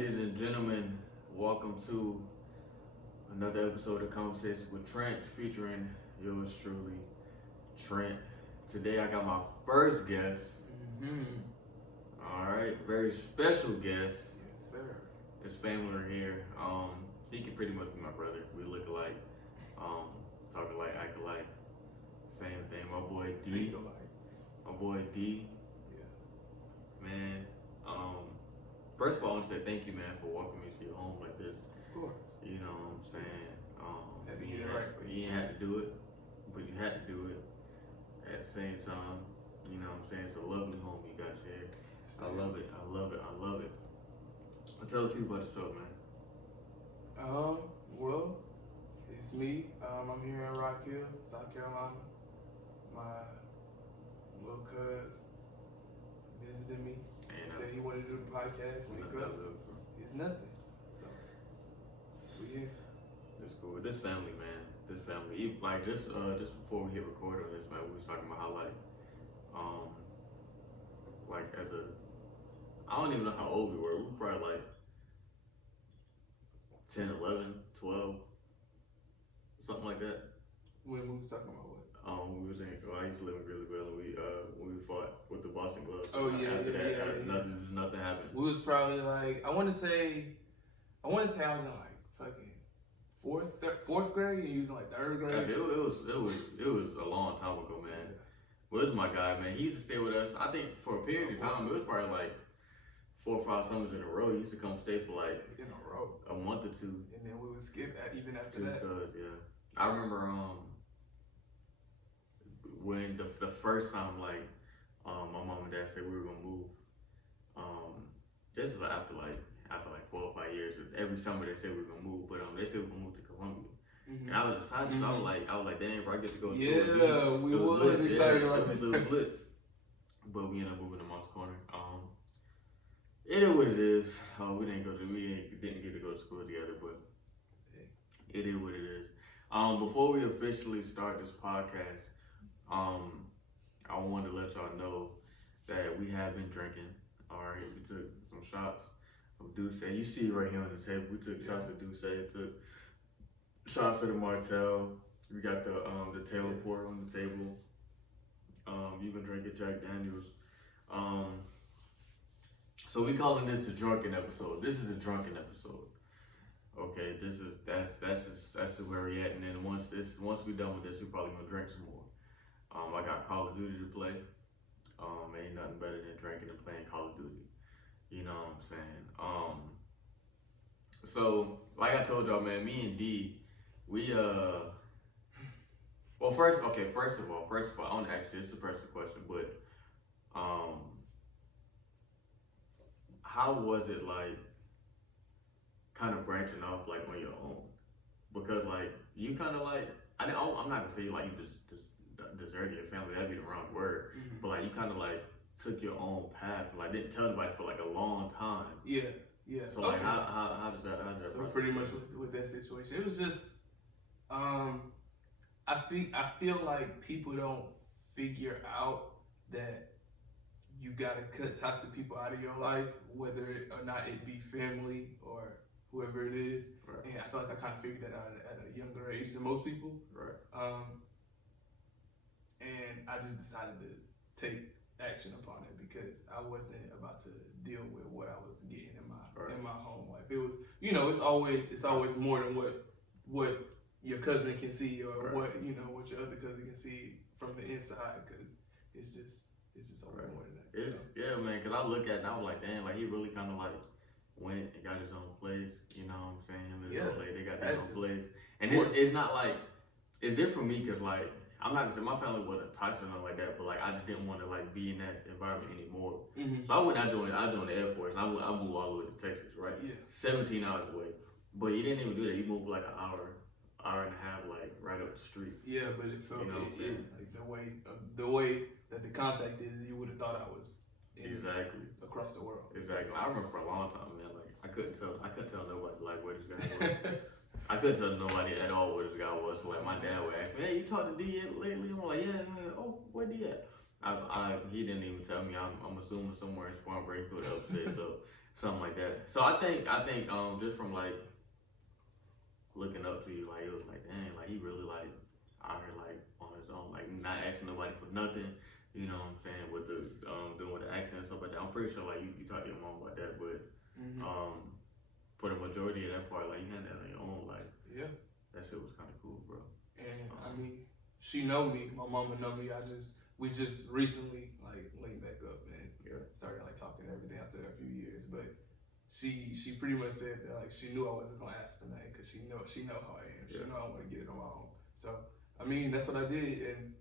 Ladies and gentlemen, welcome to another episode of Conversation with Trent, featuring yours truly, Trent. Today I got my first guest. All right, very special guest. Yes, sir. His family are here. He can pretty much be my brother. We look alike, talk alike, act alike, same thing. My boy D. My boy D. Yeah. Man, first of all, I want to say thank you, man, for walking me to your home like this. Of course. You know what I'm saying? Had to You get it ain't right for you you. ain't had to do it, but you had to do it. At the same time, you know what I'm saying? It's a lovely home you got here. I love it. I love it. I love it. Tell the people about yourself, man. Well, it's me. I'm here in Rock Hill, South Carolina. My little cuz visited me. He And said he wanted to do the podcast. And it's nothing. So we here. It's cool. This family, man. This family. Like just before we hit record on this, man, we was talking about how like as a, I don't even know how old we were. We were probably like 10, 11, 12, something like that. When we was talking about what? We was in. I used to live in Greeley, and when we fought with the Boston Gloves. Oh, yeah, After yeah, that, yeah. nothing happened. We was probably like, I want to say I was in like fucking fourth grade, and you was in like third grade. It was a long time ago, man. Well, this is my guy, man. He used to stay with us. I think for a period of time, it was probably like 4 or 5 summers in a row. He used to come stay for like In a row. a month or two. And then we would skip that even after Just that. cause, yeah. I remember when the first time my mom and dad said we were gonna move. This is after like 4 or 5 years. Every summer they said we were gonna move, but they said we were gonna move to Columbia. And I was excited. So I was like, dang, bro, I get to go to school. Yeah, we was excited about it. It was lit. But we ended up moving to Moss Corner. It is what it is. We didn't get to go to school together, but it is what it is. Before we officially start this podcast, I wanted to let y'all know that we have been drinking. All right, we took some shots of Douce. You see it right here on the table. We took shots of Douce. Took shots of the Martell. We got the Taylor Port on the table. You've been drinking Jack Daniels. So we calling this the drunken episode. This is the drunken episode. Okay, that's where we at. And then once we done with this, we probably gonna drink some more. I got Call of Duty to play. Ain't nothing better than drinking and playing Call of Duty. You know what I'm saying? So like I told y'all, man, me and D, we well, first of all, I want to ask you, this is a personal question, but how was it like kind of branching off like on your own? Because like you kind of like, I'm not gonna say like you just deserted your family, that'd be the wrong word, but like you kind of like took your own path, like didn't tell anybody for like a long time. Yeah. So like how did that So process pretty go? much with that situation, it was just I feel like people don't figure out that you gotta cut toxic people out of your life, whether or not it be family or whoever it is. Right. And I feel like I kind of figured that out at a younger age than most people. Right. And I just decided to take action upon it because I wasn't about to deal with what I was getting in my home life. It was, it's always more than what your cousin can see or what your other cousin can see from the inside, because it's just always more than that. Yeah, man, because I look at it and I was like, damn, like he really kind of like went and got his own place. You know what I'm saying? Him and his old lady, they got their own place. And it's not like, it's different for me because like, I'm not gonna say my family wasn't toxic or nothing like that, but like I just didn't want to like be in that environment anymore. So I joined the Air Force, and I moved all the way to Texas, right? Yeah. 17 hours away. But you didn't even do that. You moved like an hour and a half, like right up the street. Yeah, but it felt like the way that the contact is, you would have thought I was across the world. Exactly. I remember for a long time, man. Like I couldn't tell nobody like where this guy was. I couldn't tell nobody at all where this guy was. So like my dad would ask me, "Hey, you talked to D lately?" I'm like, "Yeah." Oh, where D at? He didn't even tell me. I'm assuming somewhere in Spawn Break or upstate. So something like that. So I think just from like looking up to you, like it was like, dang, like he really like out here like on his own, like not asking nobody for nothing. You know what I'm saying? With the doing with the accent and stuff like that. I'm pretty sure like you talked to your mom about that, but for the majority of that part, like you had that on your own, like that shit was kind of cool, bro. And I mean, she know me, my mama know me. We just recently like linked back up and started like talking and everything after a few years. But she pretty much said that like she knew I wasn't gonna ask for nothing because she know how I am. She know I want to get it on my own. So I mean, that's what I did, and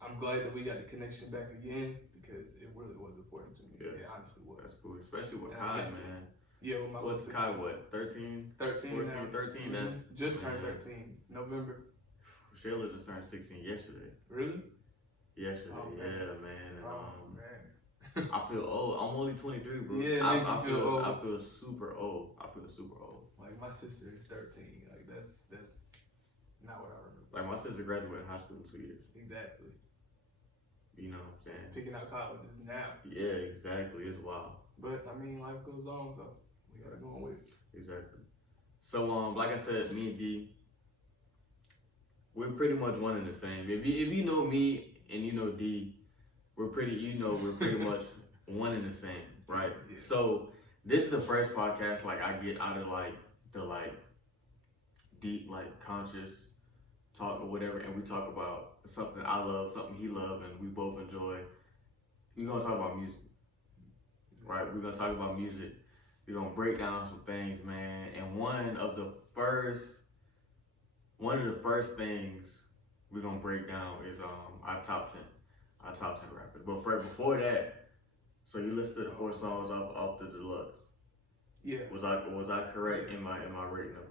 I'm glad that we got the connection back again because it really was important to me. Yeah. It honestly was. That's cool, especially with Kai, man. Yeah, with my what's Kai? What 13? 13 14, now. 13. Mm-hmm. That's just turned 13 November. Shayla just turned 16 yesterday. Really? Yesterday, oh, man. And, man. I feel old. I'm only 23, bro. Yeah, it makes you feel old. I feel super old. Like my sister is 13. Like that's not what I remember. Like my sister graduated high school in 2 years. Exactly. You know what I'm saying? Picking out colleges now. Yeah, exactly. It's wild. But I mean, life goes on, so we gotta go on with it. Exactly. So like I said, me and D, we're pretty much one and the same. If you know me and you know D, we're pretty much one and the same, right? Yeah. So this is the first podcast like I get out of like the like deep like conscious talk or whatever, and we talk about something I love, something he loves, and we both enjoy. We're gonna talk about music, right? We're gonna talk about music. We're gonna break down some things, man. And one of the first things we're gonna break down is our top 10 rappers. But before that, so you listed the 4 songs off the deluxe. Yeah. Was I correct in my rating of them?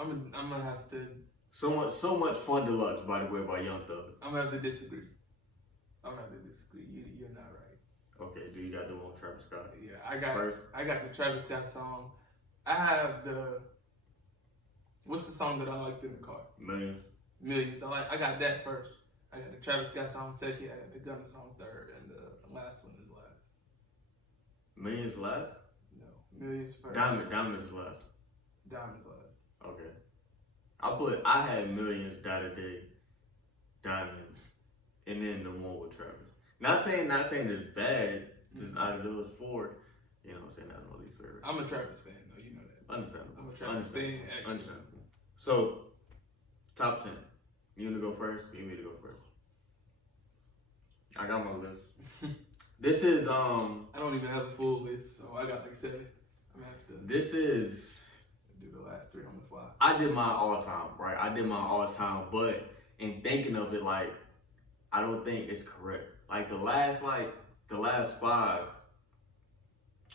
I'm gonna have to. So much fun deluxe, by the way, by Young Thug. I'm gonna have to disagree. You're not right. Okay, do you got the one with Travis Scott? Yeah, I got the Travis Scott song. I have what's the song that I liked in the car? Millions. I got that first. I got the Travis Scott song second. I got the Gunna song third, and the last one is last. Millions last? No, Millions first. Diamond is last. Diamond's last. Okay. I had Millions, Die Today, Diamond, and then the one with Travis. Not saying it's bad. Just out of those 4, you know what I'm saying, that's my least favorite. I'm a Travis fan, though. You know that. Understandable. I'm a Travis fan. Understandable. So, top 10. You want to go first? You want me to go first? I got my list. This is I don't even have a full list, so I got like 7. I'm gonna have to. This is. Do the last 3 on the fly. I did my all time, right? But in thinking of it, like I don't think it's correct. Like the last 5,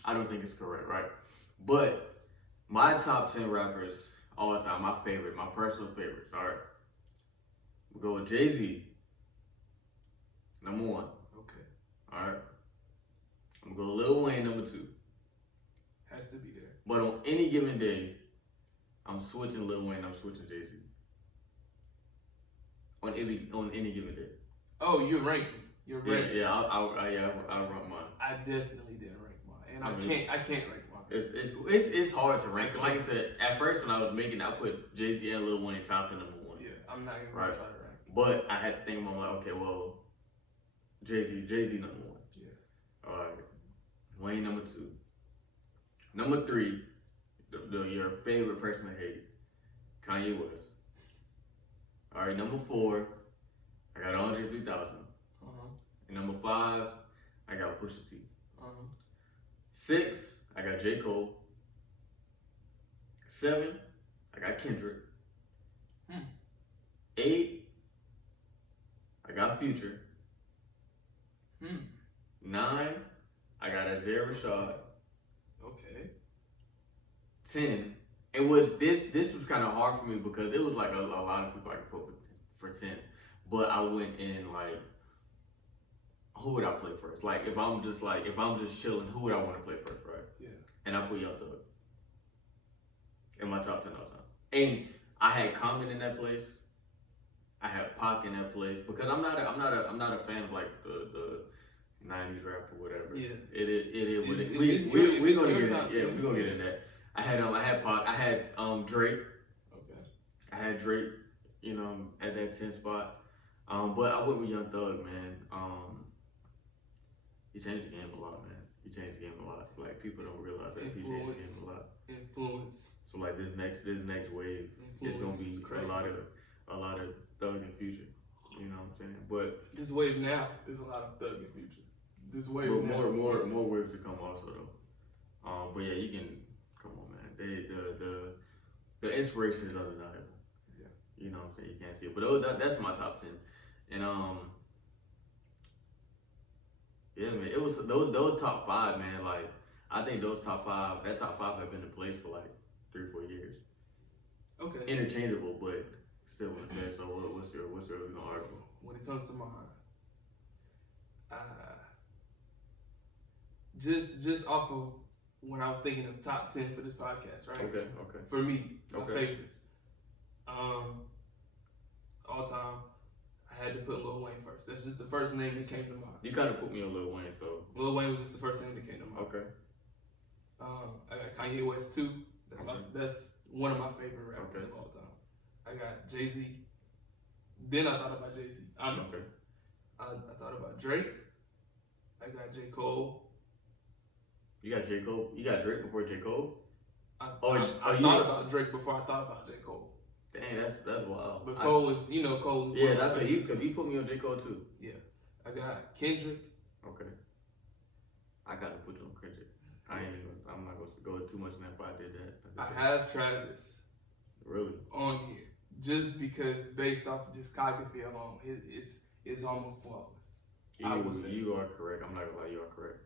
I don't think it's correct, right? But my top 10 rappers all the time, my personal favorites, all right? We go with Jay-Z, number 1. Okay. All right. I'm gonna go Lil Wayne, number 2. Has to be there. But on any given day, I'm switching Lil Wayne, I'm switching Jay-Z. On any given day. Oh, you're ranking. Yeah, I'll rank mine. I definitely didn't rank mine, and I can't rank mine. It's hard to rank. Like I said, at first when I was making it, I put Jay-Z and Lil Wayne top and number 1. Yeah, I'm not even gonna try to rank. But I had to think about like, okay, well, Jay-Z number 1. Yeah. All right. Wayne number 2. Number 3, your favorite person to hate, Kanye West. All right, number 4, I got Andre 3000. And number 5, I got Pusha T. 6, I got J. Cole. 7, I got Kendrick. 8, I got Future. 9, I got Isaiah Rashad. Okay. 10, it was this was kind of hard for me because it was like a lot of people I could put for 10, but I went in like, who would I play first? Like if I'm just chilling, who would I want to play first, right? Yeah. And I put Young Thug in my top 10 all time, and I had Common in that place. I had Pac in that place because I'm not a fan of like the 90s rap or whatever. Yeah. It is. We're gonna get in. Yeah, we're gonna get in that. I had Drake. Okay. I had Drake, you know, at that 10 spot. But I went with Young Thug, man. He changed the game a lot, man. He changed the game a lot. Like people don't realize that he changed the game a lot. Influence. So like this next wave is gonna be a lot of Thug and Future. You know what I'm saying? But this wave now is a lot of Thug and Future. This wave but now. more waves to come also though. But yeah, you can come on, man. The inspiration is undeniable. Yeah. You know what I'm saying? You can't see it. But that's my top 10. And yeah, man, it was those top 5, man. Like I think that top 5 have been in place for like 3-4 years. Okay. Interchangeable, but still wouldn't say. So what's your original article? When it comes to mine, just off of when I was thinking of top 10 for this podcast, right? Okay. For me, my Okay. favorites. All time, I had to put Lil Wayne first. That's just the first name that came to mind. You kind of put me on Lil Wayne, so. Lil Wayne was just the first name that came to mind. Okay. I got Kanye West too. That's one of my favorite rappers of all time. I got Jay-Z. Then I thought about Jay-Z, honestly. Okay. I thought about Drake. I got J. Cole. You got J. Cole? You got Drake before J. Cole? I thought about Drake before I thought about J. Cole. Dang, that's wild. But Cole is. Yeah, that's what because you put me on J. Cole too. Yeah. I got Kendrick. Okay. I gotta put you on Kendrick. I'm not gonna go too much in that, but I did that. I have Travis. Really? On here. Just because based off of discography alone, it's almost flawless. I would say. You are correct. I'm not gonna lie, you are correct.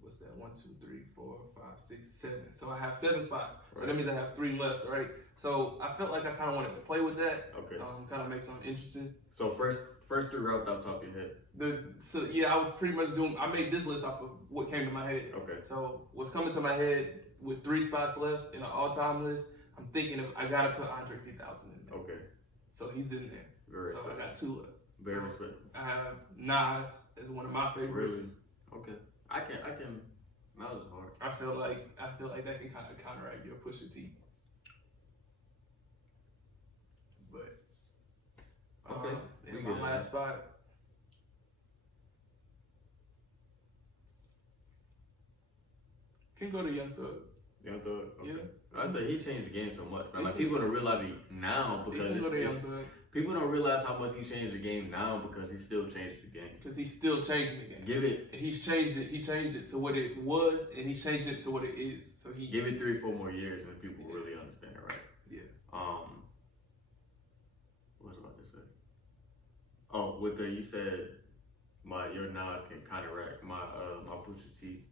What's that? 1, 2, 3, 4, 5, 6, 7. So I have 7 spots. Right. So that means I have 3 left, right? So I felt like I kind of wanted to play with that. Okay. Kind of make something interesting. So first 3 right off the top of your head. I was pretty much I made this list off of what came to my head. Okay. So what's coming to my head with 3 spots left in an all-time list, I'm thinking I gotta put Andre 3000 in there. Okay. So he's in there. Very so respectful. I got 2 left. Very respectful. I have Nas as one of my favorites. Really? Okay. I can. That was hard. I feel like that can kind of counteract your Pusha T. But okay. In my last spot, can go to Young Thug. Young Thug. Okay. Yeah. I say he changed the game so much, man. Like people don't realize it now because people don't realize how much he changed the game now because he still changed the game. Because he's still changing the game. He's changed it. He changed it to what it was, and he changed it to what it is. So he give it 3-4 more years, and people really understand it, right? Yeah. What was I about to say? Oh, you said your Nas can counteract my Pusha T.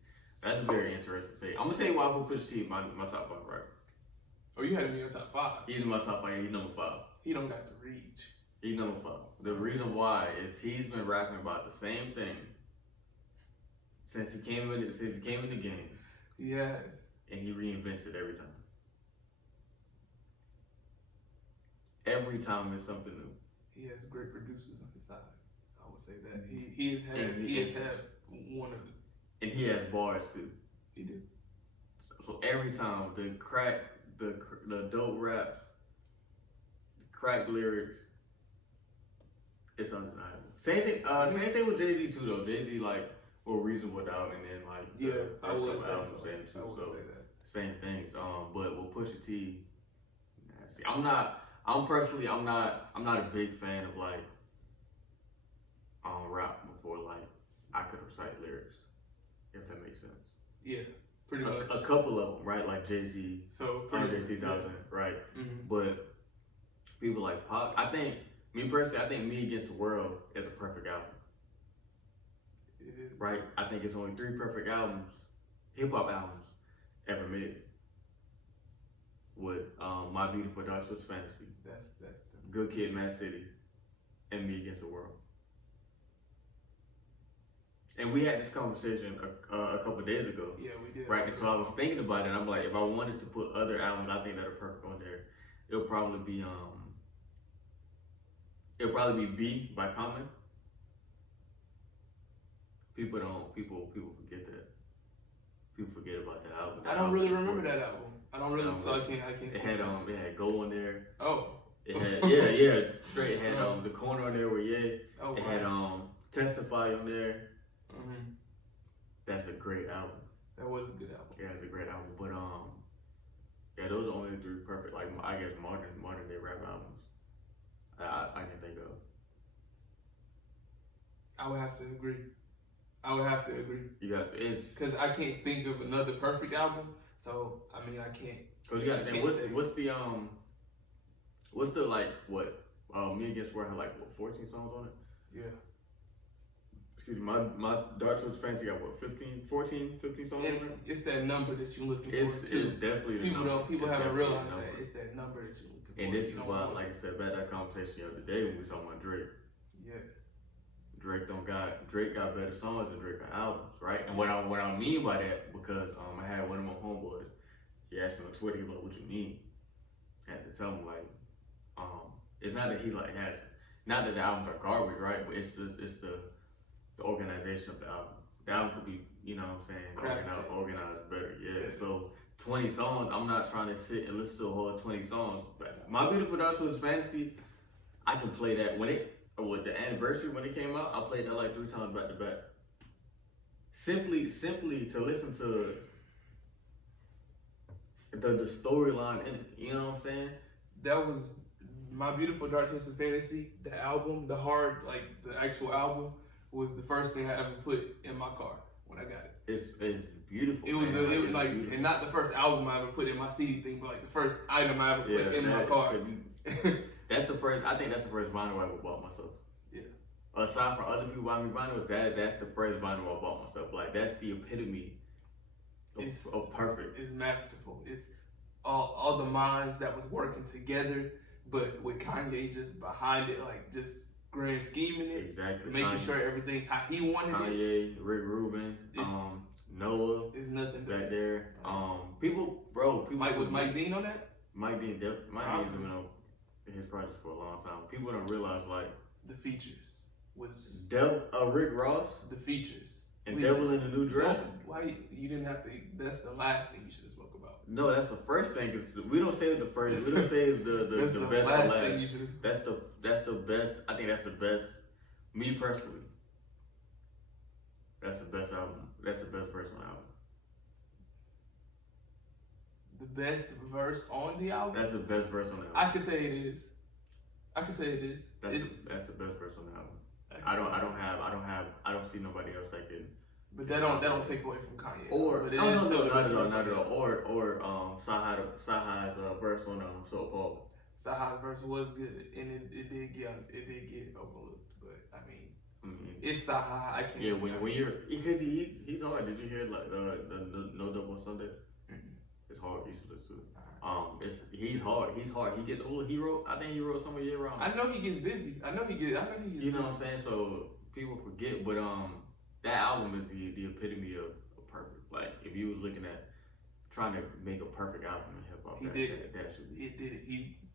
That's a very interesting take. I'm gonna say why I put Pusha T in my top 5, right? Oh, you had him in your top 5. He's in my top 5. He's number 5. He don't got the reach. He's number 5. The reason why is he's been rapping about the same thing since he came in the game. Yes. And he reinvents it every time. Every time it's something new. He has great producers on his side. I would say that he has had one of them. And he has bars too. He do. So every time the dope raps, the crack lyrics, it's undeniable. Same thing with Jay-Z too though. Jay-Z or Reasonable Doubt and then I would say albums so. and too. I would So say that. same things. But with Pusha T, see, I'm not a big fan of rap before I could recite lyrics. If that makes sense. Yeah, pretty much. A couple of them, right? Like Jay-Z, so Andre 3000, right? Mm-hmm. But people like Pac, I think Me Against the World is a perfect album. It is. Right? I think it's only 3 perfect albums, hip-hop albums, ever made. With My Beautiful Dark Twisted Fantasy, That's the Good Kid, Mad City, and Me Against the World. And we had this conversation a couple of days ago. Yeah, we did. Right, and so I was thinking about it, and I'm like, if I wanted to put other albums I think that are perfect on there, it'll probably be B by Common. People forget that. People forget about that album. I don't really remember that album. I don't really, so I can't. It had Go on there. Oh. It had straight. It had the corner on there where Oh, it had Testify on there. Mm-hmm. That's a great album. That was a good album. Yeah, it's a great album. But yeah, those are only three perfect, like I guess modern day rap albums I can think of. I would have to agree. You guys, it's because I can't think of another perfect album. So I mean, I can't. Cause you got to think, what's the like what? Me Against World had like what 14 songs on it? Yeah. Excuse me, my Dark Twisted Fantasy got what 15 songs on it? It's that number that you're looking for too. It's definitely people haven't realized that it's that number that you're looking for. And this is why, like I said about that conversation the other day when we was talking about Drake. Yeah. Drake got better songs than Drake got albums, right? And what I mean by that, because I had one of my homeboys, he asked me on Twitter, he was like, "What you mean?" I had to tell him like, it's not that he like has, not that the albums are garbage, right? But it's the organization of the album. The album could be, you know what I'm saying, organized better, yeah. So 20 songs, I'm not trying to sit and listen to a whole 20 songs. But My Beautiful Dark Twisted Fantasy, I can play that with the anniversary when it came out, I played that like 3 times back to back. Simply to listen to the storyline in it. You know what I'm saying? That was My Beautiful Dark Twisted Fantasy. The album, the actual album, was the first thing I ever put in my car when I got it. It's beautiful. It was like and not the first album I ever put in my CD thing, but like the first item I ever put in my car. That's the first. I think that's the first vinyl I ever bought myself. Yeah. Aside from other people buying me vinyls, that's the first vinyl I bought myself. Like that's the epitome of perfect. It's masterful. It's all the minds that was working together, but with Kanye just behind it, like just grand scheming it, exactly, making sure everything's how he wanted it. Kanye, Rick Rubin, Noah, it's nothing back there. People. Was Mike Dean on that? Mike Dean's been on his project for a long time. People don't realize like the features was Rick Ross, the features, and Devil in the New Dress. Why you didn't have to? That's the last thing you should have spoke about. No, that's the first thing. Cause we don't save the first. We don't save the that's the the best last for last. Thing you should. That's the best. I think that's the best. Me personally, that's the best album. That's the best personal album. The best verse on the album. That's the best verse on the album. I could say it is. That's the best verse on the album. I don't see nobody else that could. But that don't take away from Kanye. Or but not at all. Or Sahai's verse on So Paul. Sahai's verse was good, and it did get overlooked. But I mean, it's Sahai. I can't. Yeah, when you're because he's hard. Did you hear like the No Double Sunday? It's hard. You should listen to it. He's hard. He gets older. I think he wrote some of year round. I know he gets busy. You know what I'm saying? So people forget, but that album is the epitome of perfect. Like if you was looking at trying to make a perfect album in hip hop, that should be. He did it.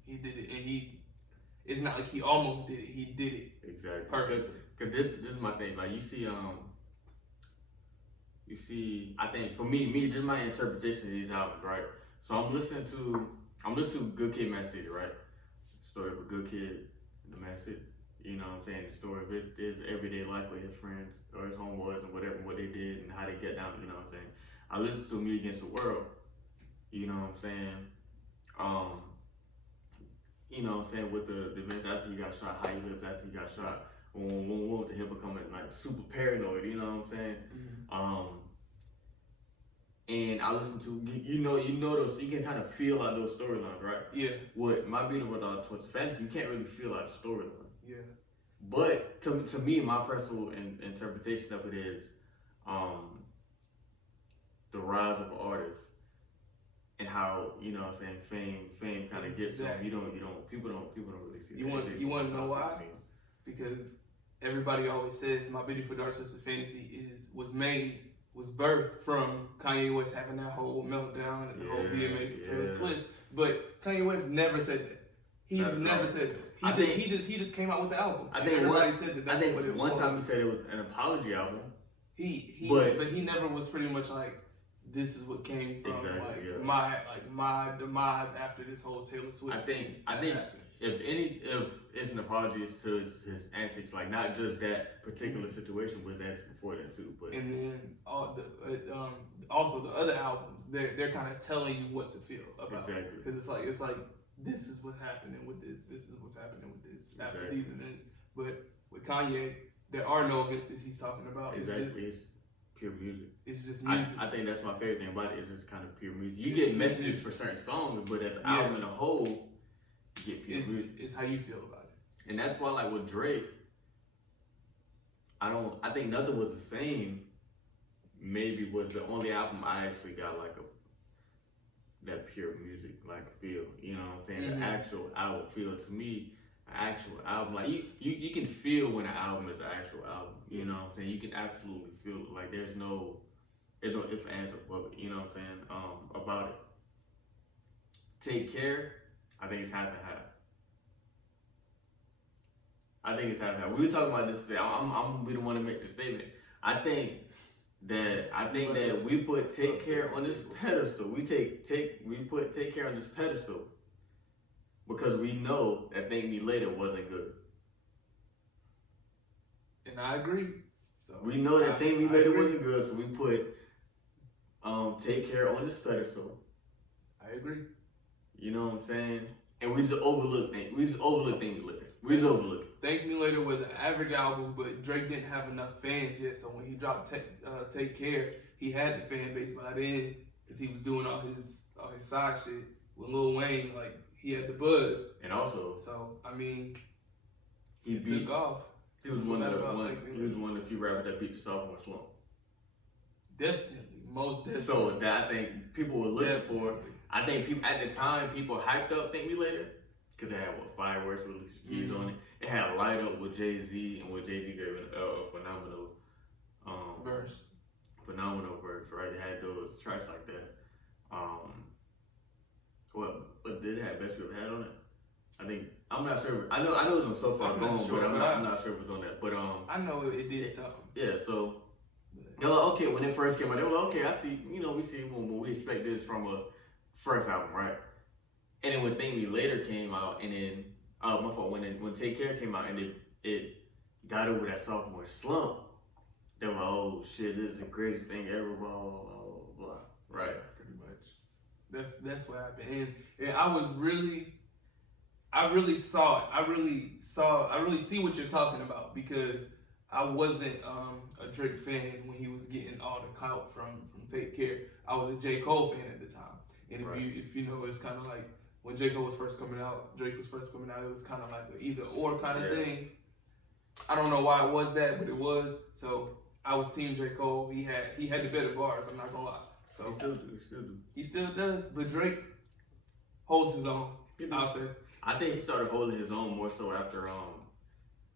He did it, and it's not like he almost did it. He did it exactly perfectly. Cause this is my thing. Like you see, I think for me, just my interpretation of these albums, right? So I'm listening to Good Kid, Mad City, right? Story of a good kid in the Mad City. You know what I'm saying? The story of his everyday life with his friends or his homeboys and what they did and how they get down. You know what I'm saying? I listened to Me Against the World. You know what I'm saying? You know what I'm saying? With the events after he got shot, how he lived after he got shot. When to him becoming like super paranoid. You know what I'm saying? Mm-hmm. And I listen to you know those, you can kind of feel out those storylines, right? Yeah. With My Beautiful Dark Twisted Fantasy, you can't really feel out the storyline. Yeah. But to me, my personal interpretation of it is the rise of artists and how, you know what I'm saying, fame kind of gets them. People don't really see that. You want to know why? Because everybody always says My Beautiful Dark Twisted Fantasy was birthed from Kanye West having that whole meltdown and the whole VMAs with Taylor Swift. But Kanye West never said that. He's never said that. He just came out with the album. I think everybody said that. That's what it was. One time he said it was an apology album. But he never was pretty much like, this is what came from my demise after this whole Taylor Swift. I think if it's an apology to his antics, like not just that particular situation, but that's before that too. But and then also the other albums, they're kind of telling you what to feel about, because it's like this is what's happening with this is what's happening with this after these events. But with Kanye, there are no events that he's talking about. It's pure music. It's just music. I think that's my favorite thing about it. It's just kind of pure music. You get messages for certain songs, but as an album in a whole, you get pure music. It's how you feel about it. And that's why, like with Drake, I think Nothing Was the Same maybe was the only album I actually got like that pure music like feel. You know what I'm saying? The actual album feel to me. Actual album, like you can feel when an album is an actual album, you know what I'm saying? You can absolutely feel it. Like there's no if, ands, or above it, you know what I'm saying? About it. Take Care, I think it's half and half. I think it's half and half. We were talking about this today. I'm gonna be the one to make the statement. I think that we put Take Care on this pedestal. We put Take Care on this pedestal because we know that Thank Me Later wasn't good. And I agree. So we know that Thank Me Later wasn't good, so we put Take Care on this pedestal. I agree. You know what I'm saying? And we just overlook Thank Me Later. We just overlook it. Thank Me Later was an average album, but Drake didn't have enough fans yet. So when he dropped Take Care, he had the fan base by then because he was doing all his side shit with Lil Wayne. Like, he had the buzz. And also, so I mean, he took off. He was one of the few rappers that beat the sophomore slump. Definitely, most definitely. So that I think people were looking for. I think people at the time hyped up Thank Me Later because it had Fireworks with Alicia Keys on it. It had Light Up with Jay-Z, and with Jay-Z gave it a phenomenal verse, right? It had those tracks like that. But did it have Best We Ever Had on it? I think I'm not sure. I know it was on So Far Gone, but I'm not sure if it was on that. But I know it did something. Yeah, so they're like, okay, when it first came out, they were like, okay, I see. You know, we see when we expect this from a first album, right? And then when Thank Me Later came out, and then when Take Care came out, and it got over that sophomore slump, they were like, oh shit, this is the greatest thing ever, blah blah blah blah. Right? Yeah, pretty much. That's what happened, and I really saw it. I really see what you're talking about, because I wasn't a Drake fan when he was getting all the clout from Take Care. I was a J. Cole fan at the time, and if you know, it's kind of like when J. Cole was first coming out, Drake was first coming out. It was kind of like an either or kind of thing. I don't know why it was that, but it was. So I was Team J. Cole. He had the better bars. I'm not gonna lie. So he still does. But Drake holds his own. I'll say. I think he started holding his own more so after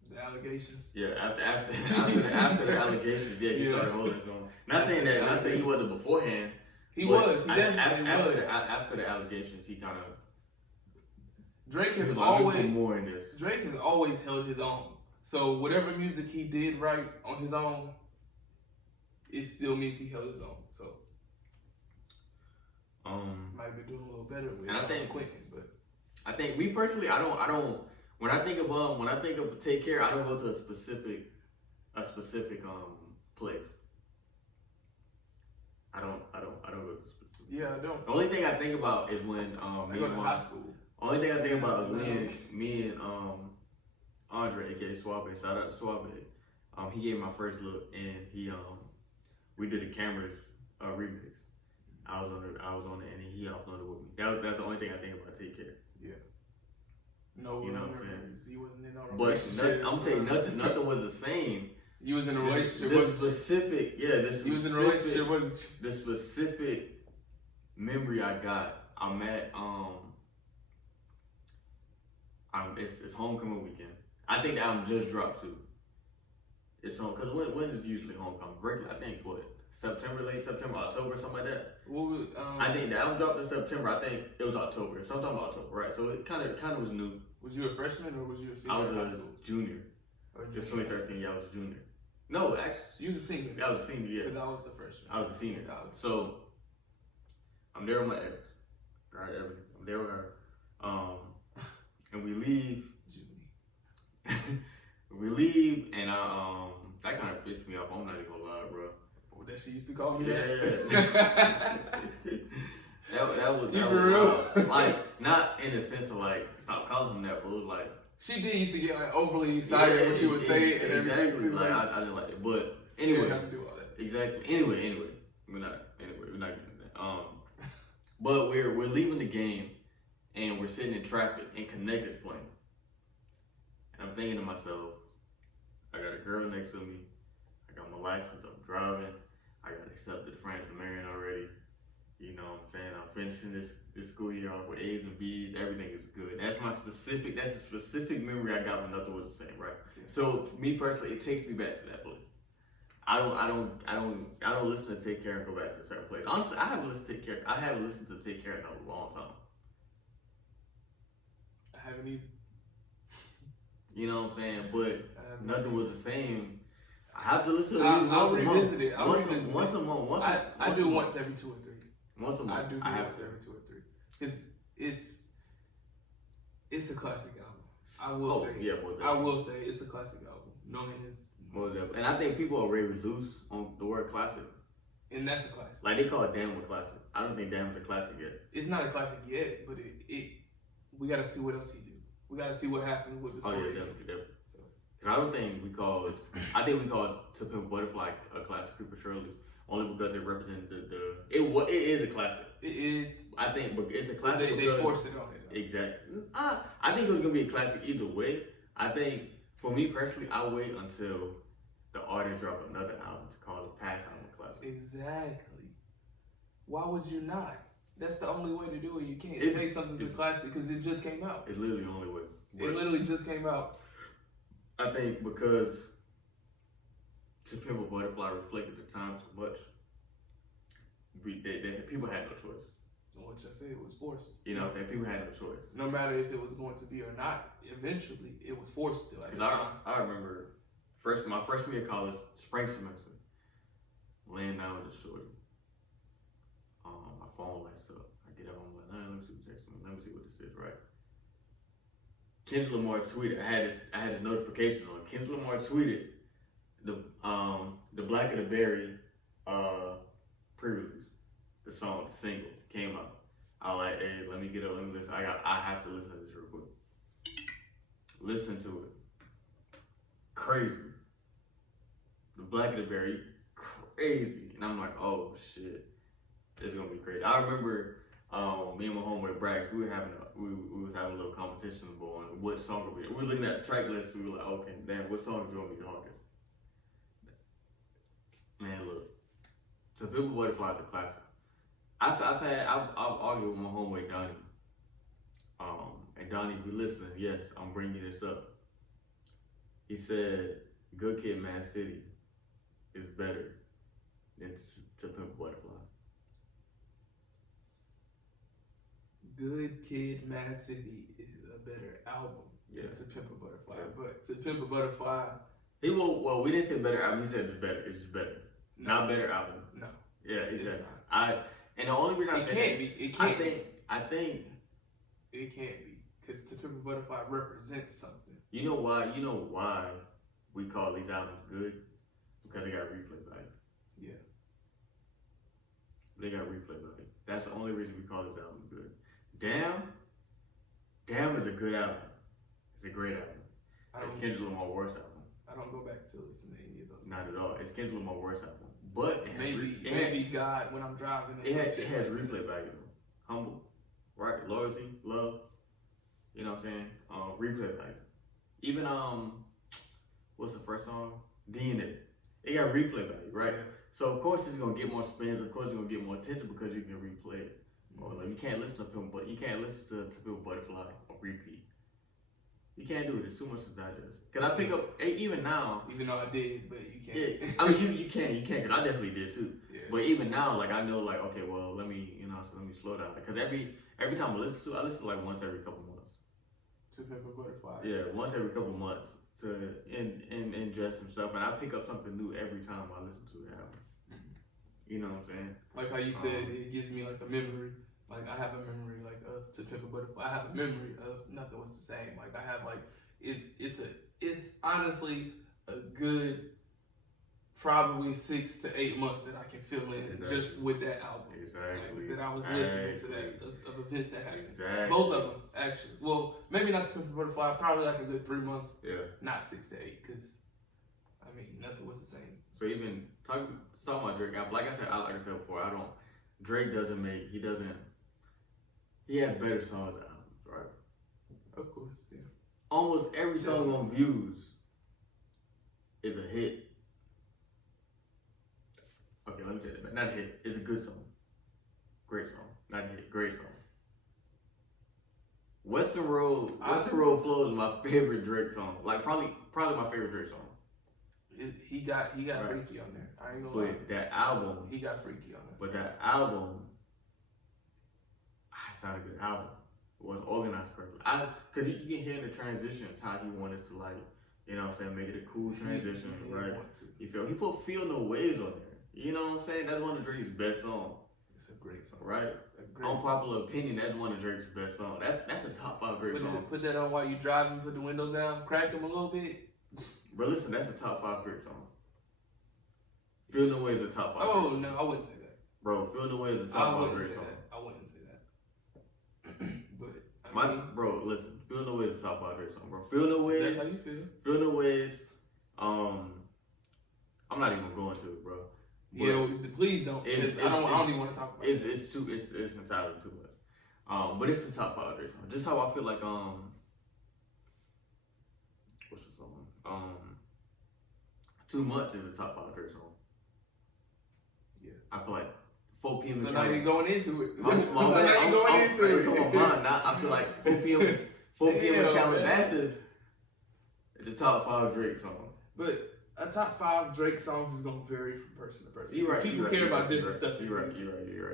the allegations. Yeah, after the allegations, he started holding his own. Not saying he wasn't beforehand. He was. He definitely was. After the allegations, he kind of. Drake has always held his own. So whatever music he did right on his own, it still means he held his own. So might be doing a little better with. And I think Quentin, but I think me personally, I don't. When I think of Take Care, I don't go to a specific place. I don't go to specific. Yeah, I don't. The only thing I think about is when I go to high school. Only thing I think about is when me and Andre, aka Suave, shout out to Suave. He gave me my first look, and we did a Cameras remix. I was on it, and he hopped on it with me. That's the only thing I think about Take Care. Yeah. No, you know what I'm saying? He wasn't in no relationship. But I'm saying nothing was the same. You was in a relationship. The specific memory I got. I'm at it's homecoming weekend. I think the album just dropped too. It's on because when is usually homecoming? I think late September, October, something like that. I think the album dropped in September. I think it was October, sometime October, right? So it kind of was new. Was you a freshman or was you a senior? I was a junior. Just 2013, I was a junior. No, actually, You was a senior. I was a senior. Yeah, because I was a freshman. I was a senior. So I'm there with my ex, right? Ebony. I'm there with her, and we leave. We leave, and that kind of pissed me off. I'm not even gonna lie, bro. Oh, that she used to call me that. that was for real? Like, not in the sense of like stop calling him that, but it was like she did used to get like overly excited when she would say it and everything exactly. too. Like I didn't like it, but anyway, didn't have to do all that. Exactly. Anyway, we're not getting that. But we're leaving the game, and we're sitting in traffic, and Connect is playing, and I'm thinking to myself, I got a girl next to me, I got my license, I'm driving, I got accepted to France and Marion already. You know what I'm saying? I'm finishing this school year off with A's and B's. Everything is good. That's a specific memory I got when nothing was the same, right? Yeah. So for me personally, it takes me back to that place. I don't listen to Take Care and go back to a certain place. Honestly, I haven't listened to Take Care in a long time. I haven't either. You know what I'm saying? But nothing was the same. I have to listen to it I'll once a revisit it. Once a month. I do once every 2 or 3. Once a month. I do once every 2 or 3. It's a classic album. I will say it's a classic album. No hands. And I think people are very loose on the word classic. And that's a classic. Like they call it Damn a classic. I don't think Damn is a classic yet. It's not a classic yet, but we gotta see what else he do. We gotta see what happens with the story. Oh yeah, definitely. So. Cause I don't think we call To Pimp a Butterfly a classic prematurely, only because it represents it is a classic. It is. I think, but it's a classic. They forced it on it. Though. Exactly. I think it was gonna be a classic either way. I think for me personally, I wait until the artist drop another album to call the past album a classic. Exactly. Why would you not? That's the only way to do it. You can't say something's a classic because it just came out. It's literally the only way. It literally just came out. I think because To Pimp a Butterfly reflected the time so much, people had no choice. What I say, it was forced. You know, people had no choice. No matter if it was going to be or not, eventually it was forced to. Because I remember my freshman year of college, spring semester, laying down with the shorty. My phone lights up. I get up, I'm like, let me see who texted me. Let me see what this is, right? Kendrick Lamar tweeted. I had his notification on. Kendrick Lamar tweeted the Black of the Berry pre-release. The song, the single came out. I was like, hey, let me get up, let me listen. I have to listen to this real quick. Listen to it. Crazy. The Black of the Berry, crazy. And I'm like, oh shit, it's gonna be crazy. I remember me and my homeboy Brax, we was having a little competition on what song we were looking at the track list. We were like, okay, damn, what song is gonna be the hardest? Man, look, To Pimp a Butterfly is a classic. I've argued with my homeboy Donnie. And Donnie, be listening. Yes, I'm bringing this up. He said, Good Kid, Mad City is better than To Pimp a Butterfly. Good Kid, Mad City is a better album than To Pimp a Butterfly. Yeah. But To Pimp a Butterfly... we didn't say better album. He said it's better. It's just better. No. Not better album. No. Yeah, exactly. And the only reason I say it can't be. I think it can't be because To Pimp a Butterfly represents something. You know why we call these albums good? Because they got replay value. Yeah. They got replay value. That's the only reason we call this album good. Damn is a good album. It's a great album. It's Kendrick Lamar's worst album. I don't go back to listen to any of those. Not at all. It's Kendrick Lamar's worst album. But maybe God when I'm driving. It has replay value. Humble, right? Loyalty, love. You know what I'm saying? Replay value. Even what's the first song? DNA. It got replay value, right? Yeah. So of course it's gonna get more spins. Of course it's gonna get more attention because you can replay it. Or like, you can't listen to Pimp, but you can't listen to Pimp a Butterfly on repeat. You can't do it. There's too much to digest. Cause I pick up even now. Even though I did, but you can't. Yeah, I mean you can. Cause I definitely did too. Yeah. But even now, like I know, like okay, well let me slow down. Cause every time I listen to like once every couple months. To Pimp a Butterfly. Yeah, once every couple months. ingest some stuff, and I pick up something new every time I listen to the album. You know what I'm saying? Like how you said, it gives me like a memory. Like I have a memory like of To Pimp a Butterfly. I have a memory of Nothing Was the Same. Like I have like it's honestly a good probably 6 to 8 months that I can fill in just with that album. Exactly. Like, that I was listening to that of events that happened. Exactly. Both of them actually. Well, maybe not To Pimp a Butterfly. Probably like a good 3 months. Yeah. Not 6 to 8 because I mean Nothing Was the Same. So even talking about Drake, like I said before, Drake doesn't make, he has better songs than albums, right? Of course, yeah. Almost every song on Views is a hit. Okay, let me say that. Not a hit, it's a good song. Great song. Not a hit, great song. Western Road Flow is my favorite Drake song. Like probably my favorite Drake song. He got right. freaky on there. I ain't gonna lie. But that album, he got freaky on there. But that album, it's not a good album. It wasn't organized correctly. Cause you can hear in the transitions how he wanted to like, you know what I'm saying, make it a cool transition, right? You feel he put Feel No Ways on there. You know what I'm saying? That's one of Drake's best songs. It's a great song, right? Unpopular opinion, that's one of Drake's best songs. That's a top 5 Drake song. Put that on while you driving. Put the windows down, crack them a little bit. But listen, that's a top 5 Drake song. Feel No Way is a top 5. Oh no, I wouldn't say that. Bro, Feel No Way is a top 5 Drake song. I wouldn't say that. But I mean, bro, listen, Feel No Way is a top 5 Drake song, bro. Feel No Way. That's how you feel. Feel No Way. I'm not even going to it, bro. But yeah, please don't. I don't even want to talk about it. It's entitled too much. But it's the top 5 Drake song. Just how I feel like what's the song? Too Much is a top 5 Drake song. Yeah. I feel like 4 p.m. So now you're going into it. I feel like 4 p.m. 4 p.m. in Calabasas is the top 5 Drake song. But a top 5 Drake songs is gonna vary from person to person. You're right. People care about different stuff. You're right.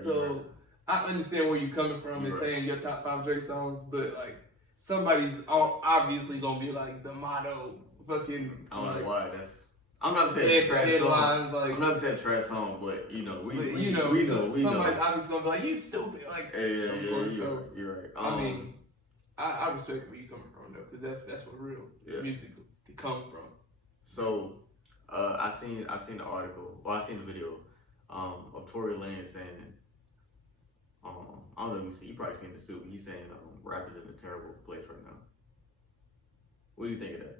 So I understand where you're coming from and saying your top 5 Drake songs, but like somebody's obviously gonna be like the motto, fucking. I don't know why that's. I'm not saying trash headlines, song. like, I'm not saying trash song, but you know, we know. Somebody's obviously gonna be like, you stupid, like. You're right. I mean, I respect where you coming from though, because that's where real music can come from. So, I seen the article, or I seen the video, of Tory Lanez saying, I don't know if you probably seen this too. But he's saying rappers in a terrible place right now. What do you think of that?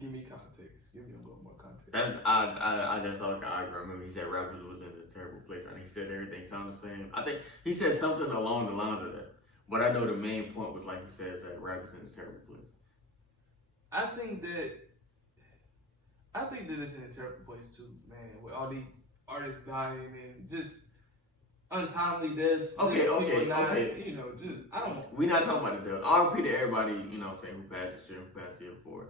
Give me context. Give me a little more context. That's all I remember. He said rappers was in a terrible place right now. He said everything sounded the same. I think he said something along the lines of that. But I know the main point was like he says that rappers in a terrible place. I think that it's in a terrible place too, man. With all these artists dying and just untimely deaths. Okay. You know, just I don't know. We're not talking about the death. RP to everybody, you know what I'm saying, who passed this year, who passed the year before.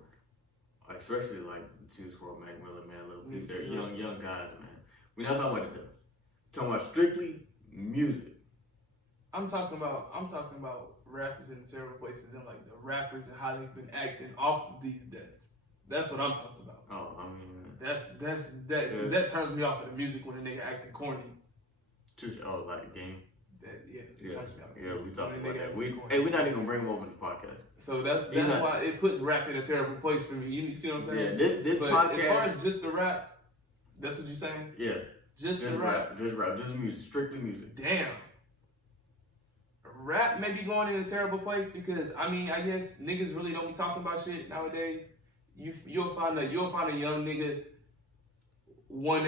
Especially like Juice WRLD, Mac Miller, man, Lil Peep. They're young guys, man. We're not talking about the death. We're talking about strictly music. I'm talking about rappers in terrible places and like the rappers and how they've been acting off of these deaths. That's what I'm talking about. Oh, I mean, that turns me off of the music when a nigga acting corny. Oh, like the game. Turns me off. Yeah, we talking about that. We're not even gonna bring him over to the podcast. So that's why it puts rap in a terrible place for me. You see what I'm saying? Yeah, this but podcast. As far as just the rap, that's what you're saying? Yeah. Just the rap. Just music, strictly music. Damn. Rap may be going in a terrible place because I mean I guess niggas really don't be talking about shit nowadays. You'll find a young nigga one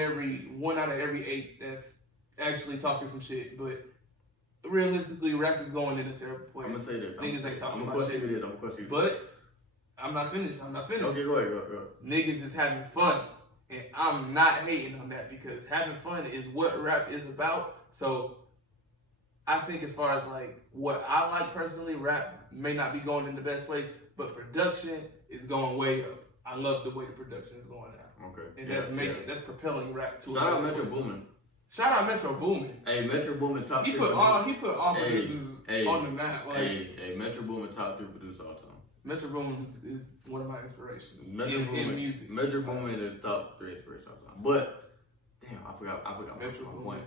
out of every 8 that's actually talking some shit, but realistically rap is going in a terrible place. I'm gonna say this. Niggas ain't talking about shit. I'm gonna question you. But I'm not finished. Okay, go ahead. Niggas is having fun. And I'm not hating on that because having fun is what rap is about. So I think as far as like what I like personally, rap may not be going in the best place, but production is going way up. I love the way the production is going now. Okay. And that's propelling rap to Shout out Metro Boomin. Shout out Metro Boomin. Hey, Metro Boomin top He 3 put producer. all producers on the map. Like, hey, Metro Boomin top 3 producer all time. Metro Boomin is one of my inspirations in music. Metro Boomin is top 3 inspiration all time. But damn, I forgot Metro my Boomin. point.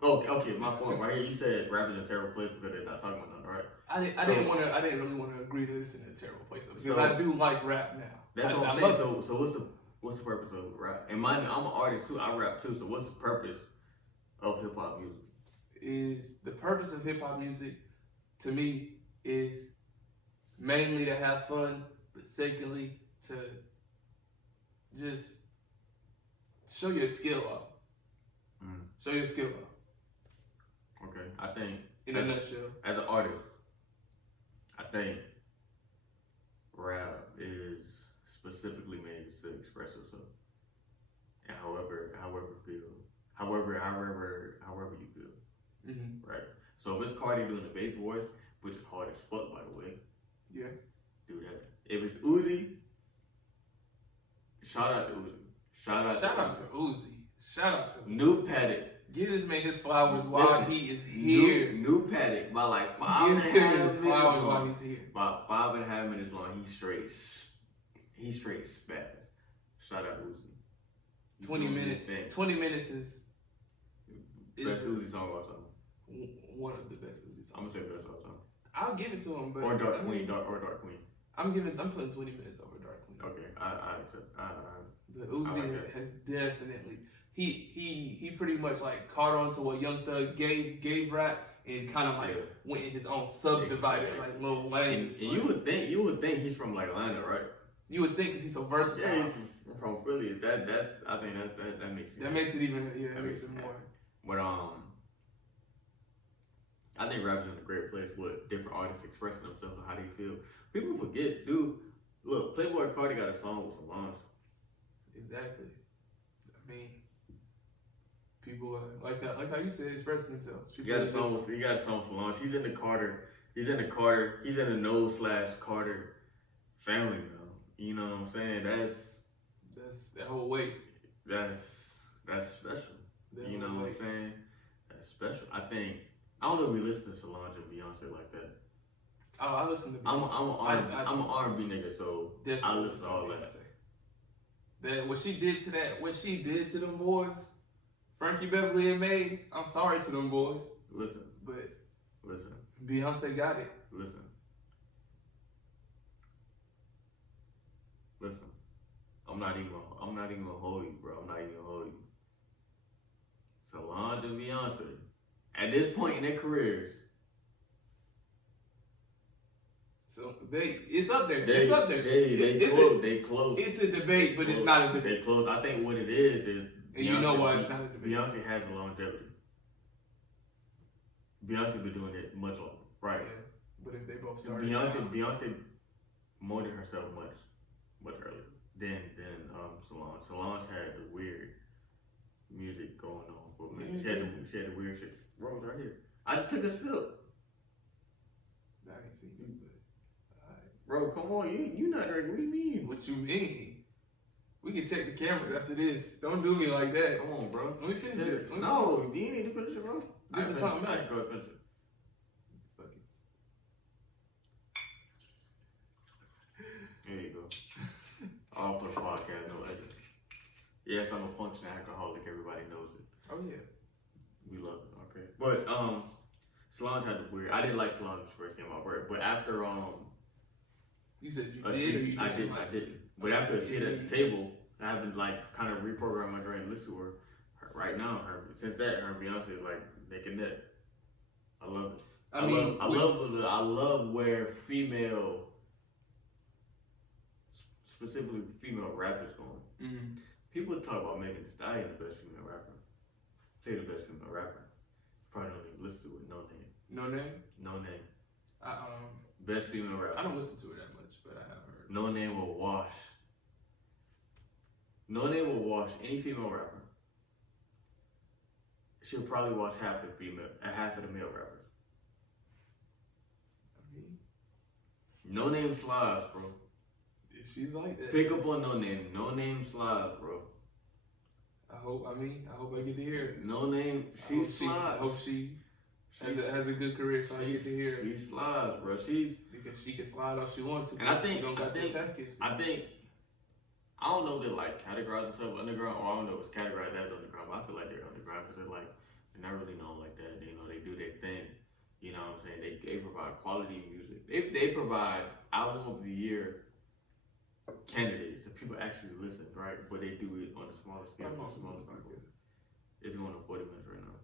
Okay, my point right here. You said rap is a terrible place because they're not talking about nothing, right? I didn't really want to agree that it's in a terrible place because I do like rap now. That's what I'm saying. So what's the purpose of rap? And mind you, I'm an artist too. I rap too. So what's the purpose of hip hop music? Is the purpose of hip hop music to me is mainly to have fun, but secondly to just show your skill off. Show your skill off. Okay, I think in a nutshell, as an artist, I think rap is specifically made to express yourself, and however you feel, right? So if it's Cardi doing the bass voice, which is hard as fuck, by the way, yeah, do that. If it's Uzi, shout out to Uzi. Shout out to Uzi. Shout out to New Paddock. Give this man his flowers while he is here. New Paddock by like 5.5 minutes while he's here. About 5.5 minutes long. He straight spaz. Shout out to Uzi. 20 minutes. 20 minutes is best Uzi song of all time. One of the best Uzi songs. I'm gonna say best of all time. I'll give it to him, but or Dark Queen. I'm putting 20 minutes over Dark Queen. Okay, I accept. But Uzi has definitely. He pretty much like caught on to what Young Thug gave rap and kind of like went in his own subdivided like little lane. And you would think he's from like Atlanta, right? You would think because he's so versatile. Yeah, he's from Philly. That makes it even makes it more. But I think rap is in a great place with different artists expressing themselves and how they feel. People forget, dude. Look, Playboy Cardi got a song with Solange. Exactly. I mean. People like how you said, expressing themselves. He got a song with Solange. He's in the Carter. He's in the Knowles/Carter family now. You know what I'm saying? That's that whole weight. That's special. You know what I'm saying? That's special. I don't know if we listen to Solange and Beyonce like that. Oh, I listen to Beyonce. I'm an R&B nigga, so I listen to all that. That what she did to them boys. Frankie Beverly and Maze, I'm sorry to them boys. Listen. Beyonce got it. Listen. I'm not even gonna hold you, bro. Solange and Beyonce, at this point in their careers, so it's up there. They close. It's a debate, but it's not a debate. They close. I think what it is. And Beyonce, you know why it's not a debate. Beyonce has a longevity. Beyonce been doing it much longer, right? Yeah, but if they both started, Beyonce molded herself much earlier than Solange. Solange had the weird music going on for me. She had the weird shit. Rose right here. I just took a sip. I ain't seen you, but bro, come on, you not drinking. What do you mean? What you mean? We can check the cameras after this. Don't do me like that. Come on, bro. Let me finish this. No, do you need to finish it, bro? This is something else. Go ahead, finish it. Fuck it. There you go. All for the podcast, no edit. Yes, I'm a functioning alcoholic. Everybody knows it. Oh yeah. We love it. Okay. But Solange had the weird. I didn't like Solange when she first came out, but after you said you did or you didn't? I didn't. But after a seat at the table, I haven't like kind of reprogrammed my brain to listen to her right now. Since that, her Beyonce is like neck and neck. I love it. I love where specifically female rappers going. Mm-hmm. People talk about Megan Thee Stallion the best female rapper. Say the best female rapper. Probably don't even listen to it. No name. No name. No name. Best female rapper. I don't listen to it that much, but I have heard. No name will wash. No name will wash any female rapper. She'll probably wash half of the male rappers. I mean, No Name slides, bro. She's like that. Pick up on No Name. No Name slides, bro. I hope I get to hear it. No Name, she slides. I hope she has a good career, so I get to hear it. She slides, bro. Because she can slide all she wants to. And I think, she don't got that package. I don't know if they like categorize themselves underground, or I don't know if it's categorized as underground, but I feel like they're underground because they're not really known like that. You know, they do their thing. You know what I'm saying? They provide quality music. They provide album of the year candidates that people actually listen, right? But they do it on a smaller scale. It's going to 40 minutes right now.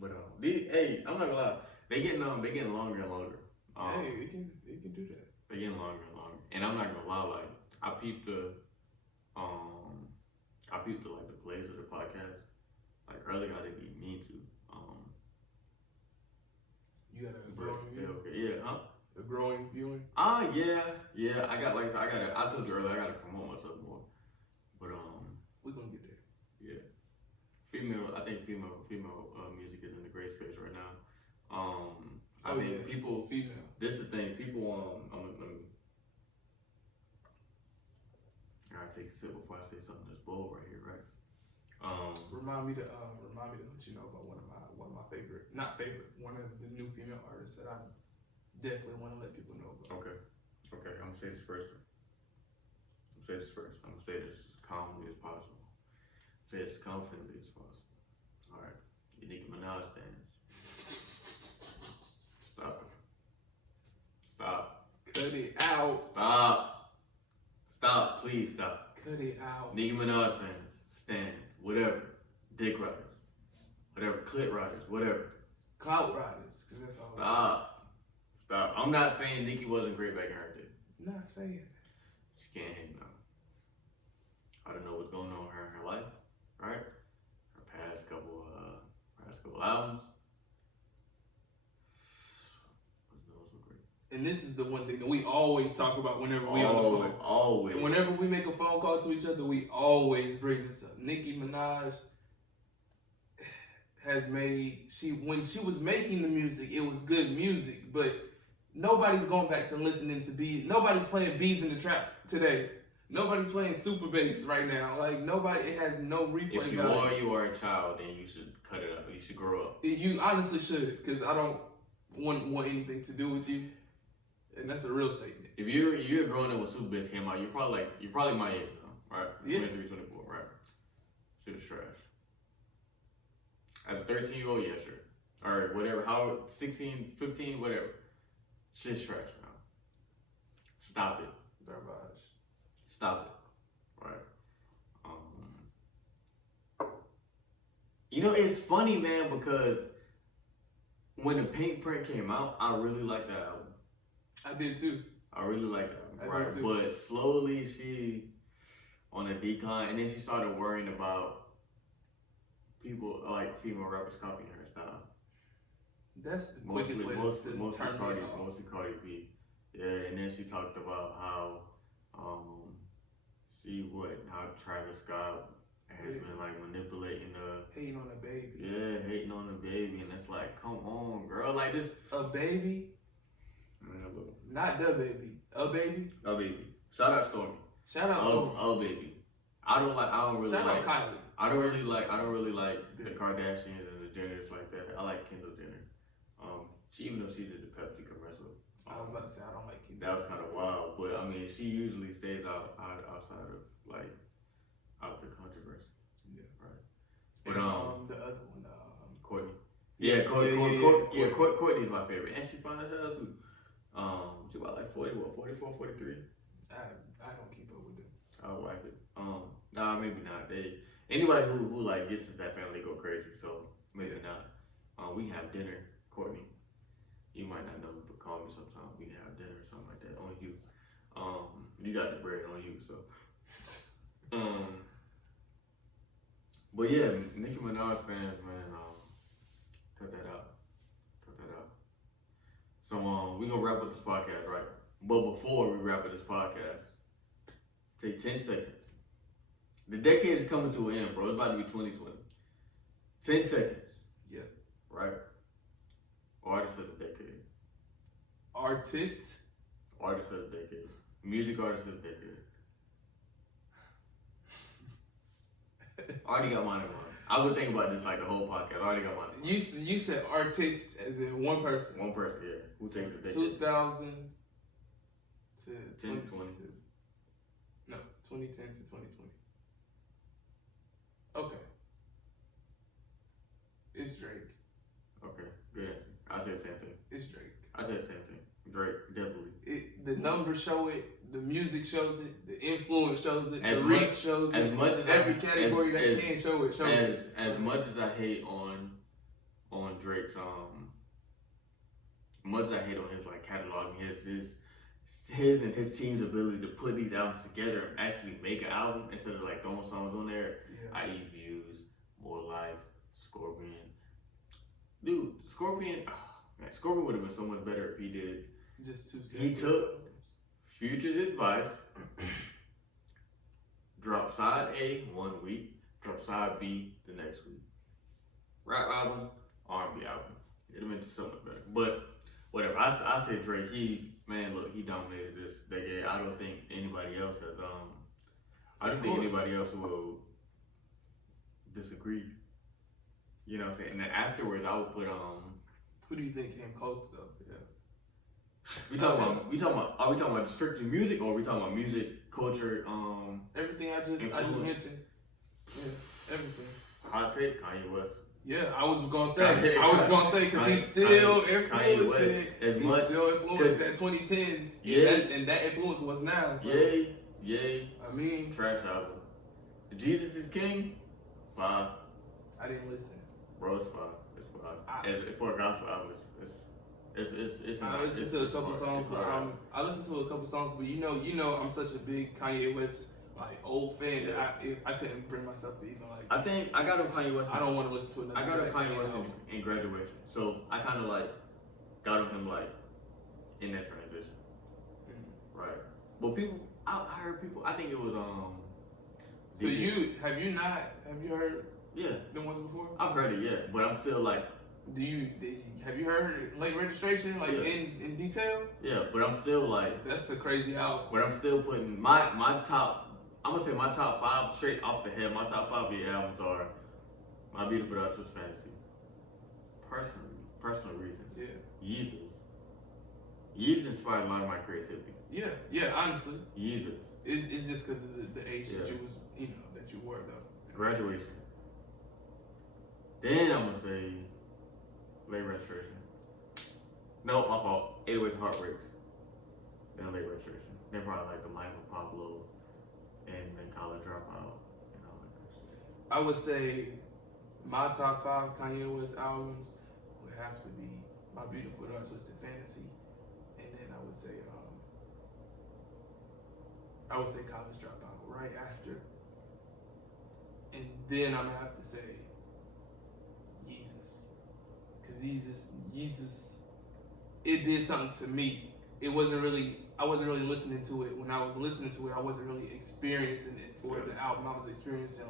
But hey, I'm not gonna lie, they getting longer and longer. Hey, it can do that. They're getting longer and longer, and I'm not gonna lie, like I peeped the like the plays of the podcast. Like earlier, I didn't even mean to. You got a growing viewing? Okay, yeah, huh? A growing viewing? Yeah. I told you earlier, I gotta promote myself more. But we're gonna get there. Yeah. I think female music is in a great space right now. I think people. Female. This is the thing. People. I gotta take a sip before I say something that's bold right here, right? Remind me to let you know about one of my favorite, not favorite, one of the new female artists that I definitely want to let people know about. Okay. I'm gonna say this first. I'm gonna say this as calmly as possible. Say it as confidently as possible. All right. You Nicki Minaj fans. Stop. Cut it out. Stop. Please stop. Cut it out. Nicki Minaj fans, stand, whatever. Dick riders, whatever. Clit riders, whatever. Clout riders, because that's all. Stop. I'm not saying Nicki wasn't great back in her day. Not saying. She can't hang now. I don't know what's going on in her life, right? Her past couple albums. And this is the one thing that we always talk about whenever we on the phone. Always. And whenever we make a phone call to each other, we always bring this up. Nicki Minaj has when she was making the music, it was good music, but nobody's going back to listening to beats. Nobody's playing beats in the trap today. Nobody's playing super bass right now. Like it has no replay. If you are a child, then you should cut it up. You should grow up. You honestly should, because I don't want anything to do with you. And that's a real statement. If you're growing up when Super Bass came out, you're probably my age now, right? Yeah. 23, 24, right? Shit is trash. As a 13-year-old, yeah, sure. Or whatever, 16, 15, whatever. Shit's trash now. Stop it. Garbage. Stop it. Right? You know, it's funny, man, because when the Pink Print came out, I really liked that album. I did too. I really liked that album. I did too. But slowly she on a decline, and then she started worrying about people like female rappers copying her style. That's the quickest way to turn me off. Mostly Cardi B. Yeah, and then she talked about how how Travis Scott has been like manipulating hating on a baby. Yeah, hating on the baby, and it's like, come on, girl, like this a baby. Not the baby. A baby. A baby. Shout out Stormy. Shout out Stormy. A baby. I don't really Shout like out Kylie. I don't really like the Kardashians and the Jenners like that. I like Kendall Jenner. Even though she did the Pepsi commercial. I was about to say I don't like Kendall. That was kind of wild, but I mean, she usually stays outside of like out the controversy. Yeah, right. But the other one, Courtney. Yeah, Courtney's my favorite, and she fine as hell too. She about like 44, 43. I don't keep up with them. I'll wipe it. Nah, maybe not. Anybody who like gets into that family go crazy, so maybe not. We have dinner, Courtney. You might not know, but call me sometime. We have dinner or something like that on you. You got the bread on you, so. But yeah, Nicki Minaj fans, man, cut that out. So we gonna wrap up this podcast, right? But before we wrap up this podcast, take 10 seconds. The decade is coming to an end, bro. It's about to be 2020. 10 seconds. Yeah. Right? Artist of the decade. Artist of the decade. Music artist of the decade. I already got mine in mind. I was thinking about this like the whole podcast. I already got mine in mind. You said artists as in one person. One person, yeah. Who takes it? 2000 to 10, 20. No, 2010 to 2020. Okay. It's Drake. Okay, good answer. I said the same thing. It's Drake. I said the same thing. Drake, definitely. The numbers show it, the music shows it, the influence shows it, as the much, reach shows as it. Much as every category that can show it shows it. As much as I hate on Drake's much as I hate on his like cataloging, his and his team's ability to put these albums together and actually make an album instead of like throwing songs on there. Yeah. I.e. Views, More Life, Scorpion. Dude, Scorpion would have been so much better if he did. Just 2 seconds. He took Future's advice, dropped side A 1 week, dropped side B the next week. Rap album, R&B album. It'd have been so much better. But whatever. I say Drake. He dominated this decade. I don't think anybody else has. I don't think anybody else will disagree. You know what I'm saying? And then afterwards, I would put Who do you think came close though? Yeah. Are we talking about strictly music, or are we talking about music, culture, everything I just mentioned? Yeah, everything. Hot take, Kanye West. Yeah, I was gonna say because he's still influencing. Still influenced that 2010s. Yeah, and that influence was now. So. Yay. I mean, trash album. Jesus is King. 5. I didn't listen. Bro, it's 5. It's 5. For a gospel album, it's I listened to a couple songs, but you know, I'm such a big Kanye West old fan that I couldn't bring myself to even like. I think I got him Kanye West. I don't want to listen to another. I got him Kanye West in graduation, so I kind of like got him in that transition, right? But I heard people. I think it was So have you heard? Yeah, the ones before. I've heard it, yeah, but I'm still like. Have you heard Late Registration in detail? Yeah, but I'm still like. That's a crazy album. But I'm still putting my top. I'm gonna say my top 5 straight off the head. My top 5 big albums are My Beautiful Dark Twisted Fantasy. Personal reasons. Yeah. Yeezus inspired a lot of my creativity. Yeah. Honestly. Yeezus. It's just because of the age that that you were though. Graduation. Then I'm gonna say Late Registration. No, my fault. 808s and Heartbreaks. Then Late Registration. Then probably like The Life of Pablo and then College Dropout and all that kind of stuff. I would say my top 5 Kanye West albums would have to be My Beautiful Dark Twisted Fantasy, and then I would say College Dropout right after, and then I'm gonna have to say Yeezus, it did something to me. I wasn't really listening to it. When I was listening to it, I wasn't really experiencing it for the album. I was experiencing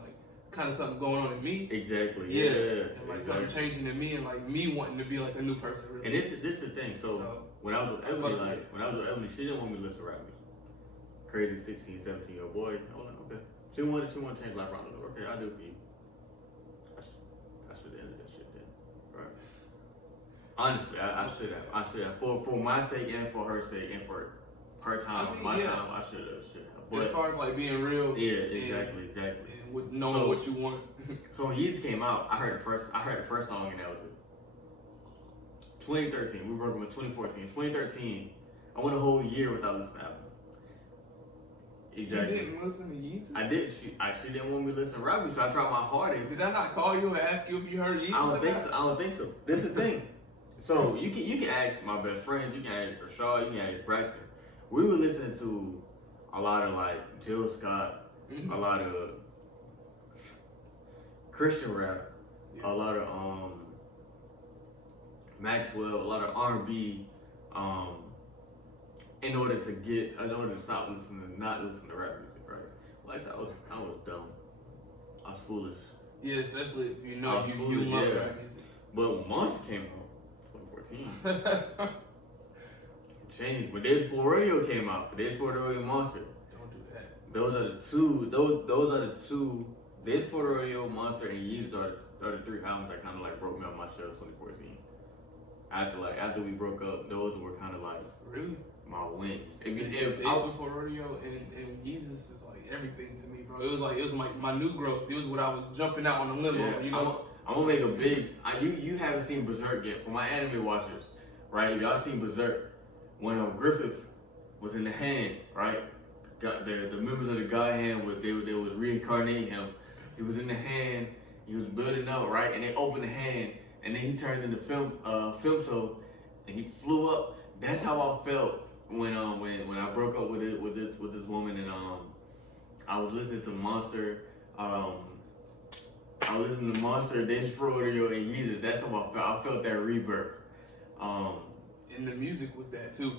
kind of something going on in me. Exactly. Yeah. And something changing in me, and me wanting to be a new person. Really. And this is the thing. So when I was with Emily, she didn't want me to listen to rap music. Crazy 16, 17-year-old boy. I was like, okay. She wanted to change life around. Okay, I'll do it for you. I should have ended that shit then. Right. Honestly, I should have. For my sake and for her sake and for her time, time, I should have. But as far as being real. Yeah, exactly. And with knowing what you want. So when Yeezus came out, I heard the first song and that was it. 2013, we were working with 2014. 2013, I went a whole year without listening to album. Exactly. You didn't listen to Yeezus? I didn't. She didn't want me to listen to rap music, so I tried my hardest. Did I not call you and ask you if you heard Yeezus? I don't think so. This is the thing. So you can ask my best friends, you can ask Rashad, you can ask Braxton. We were listening to a lot of Jill Scott, a lot of Christian rap, a lot of Maxwell, a lot of R&B, in order to stop not listening to rap music, right? Like I said, I was dumb. I was foolish. Yeah, especially if you know you love rap music. But when Monster came out, 2014, it changed. But Days Before Radio came out. Days Before Radio, Monster. Don't do that. Those are the two This for the Rodeo, Monster, and Yeezus are the 3 albums that kind of like broke me off my shell 2014. After we broke up, those were kind of like really my wins. Days Before Rodeo and Yeezus is like everything to me, bro. It was like my new growth. It was what I was jumping out on the limo. Yeah, You know, I'm gonna make a big. You haven't seen Berserk yet. For my anime watchers, right? If y'all seen Berserk, when Griffith was in the hand, right? The members of the God Hand they was reincarnating him. He was in the hand. He was building up, right? And they opened the hand, and then he turned into film toe, and he flew up. That's how I felt when I broke up with this woman, and I was listening to Monster. I was listening to Monster, Days Before Rodeo, and Yeezus. That's how I felt. I felt that rebirth. And the music was that too.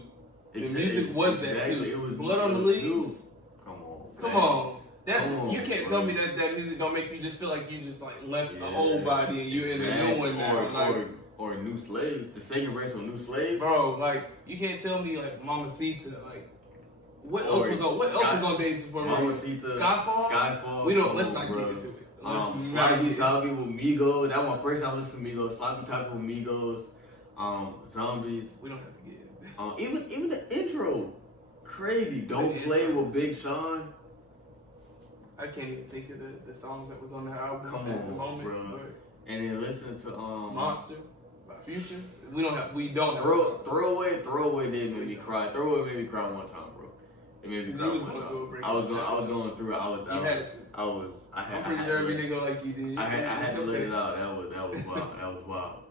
The Exactly, music was that too. It was Blood on the Leaves. new. Come on. That's Come on, you can't bro. tell me that music don't make you just feel like you just like left the old body and you in a new one now. Or New Slaves. The second verse on New Slaves. Bro, like you can't tell me like Mamacita, like what else was on Days Before Rodeo? Mamacita. Skyfall. We don't. Let's not get into it. Sloppy Toppy with Migos. That was my first time listening to Migos. Sloppy Toppy with Migos. Zombies. We don't have to get into it. Even the intro, crazy. Don't Play with Big Sean. I can't even think of the songs that was on the album Come at on, the moment. bro. But And then listen to Monster by Future. We don't have. Throwaway did make me cry. Throwaway made me cry one time, bro. It made me cry one time. I was going through it. I'm pretty sure every nigga like you did. I had to let it out. That was wild. That was wild.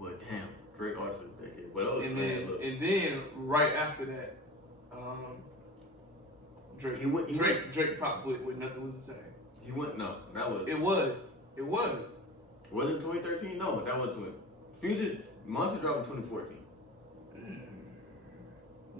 But damn, Drake artist of the decade. But and then right after that, Drake popped with Nothing Was the Same. He went no. That was. It was. Was it 2013? No, that was when Future Monster dropped in 2014.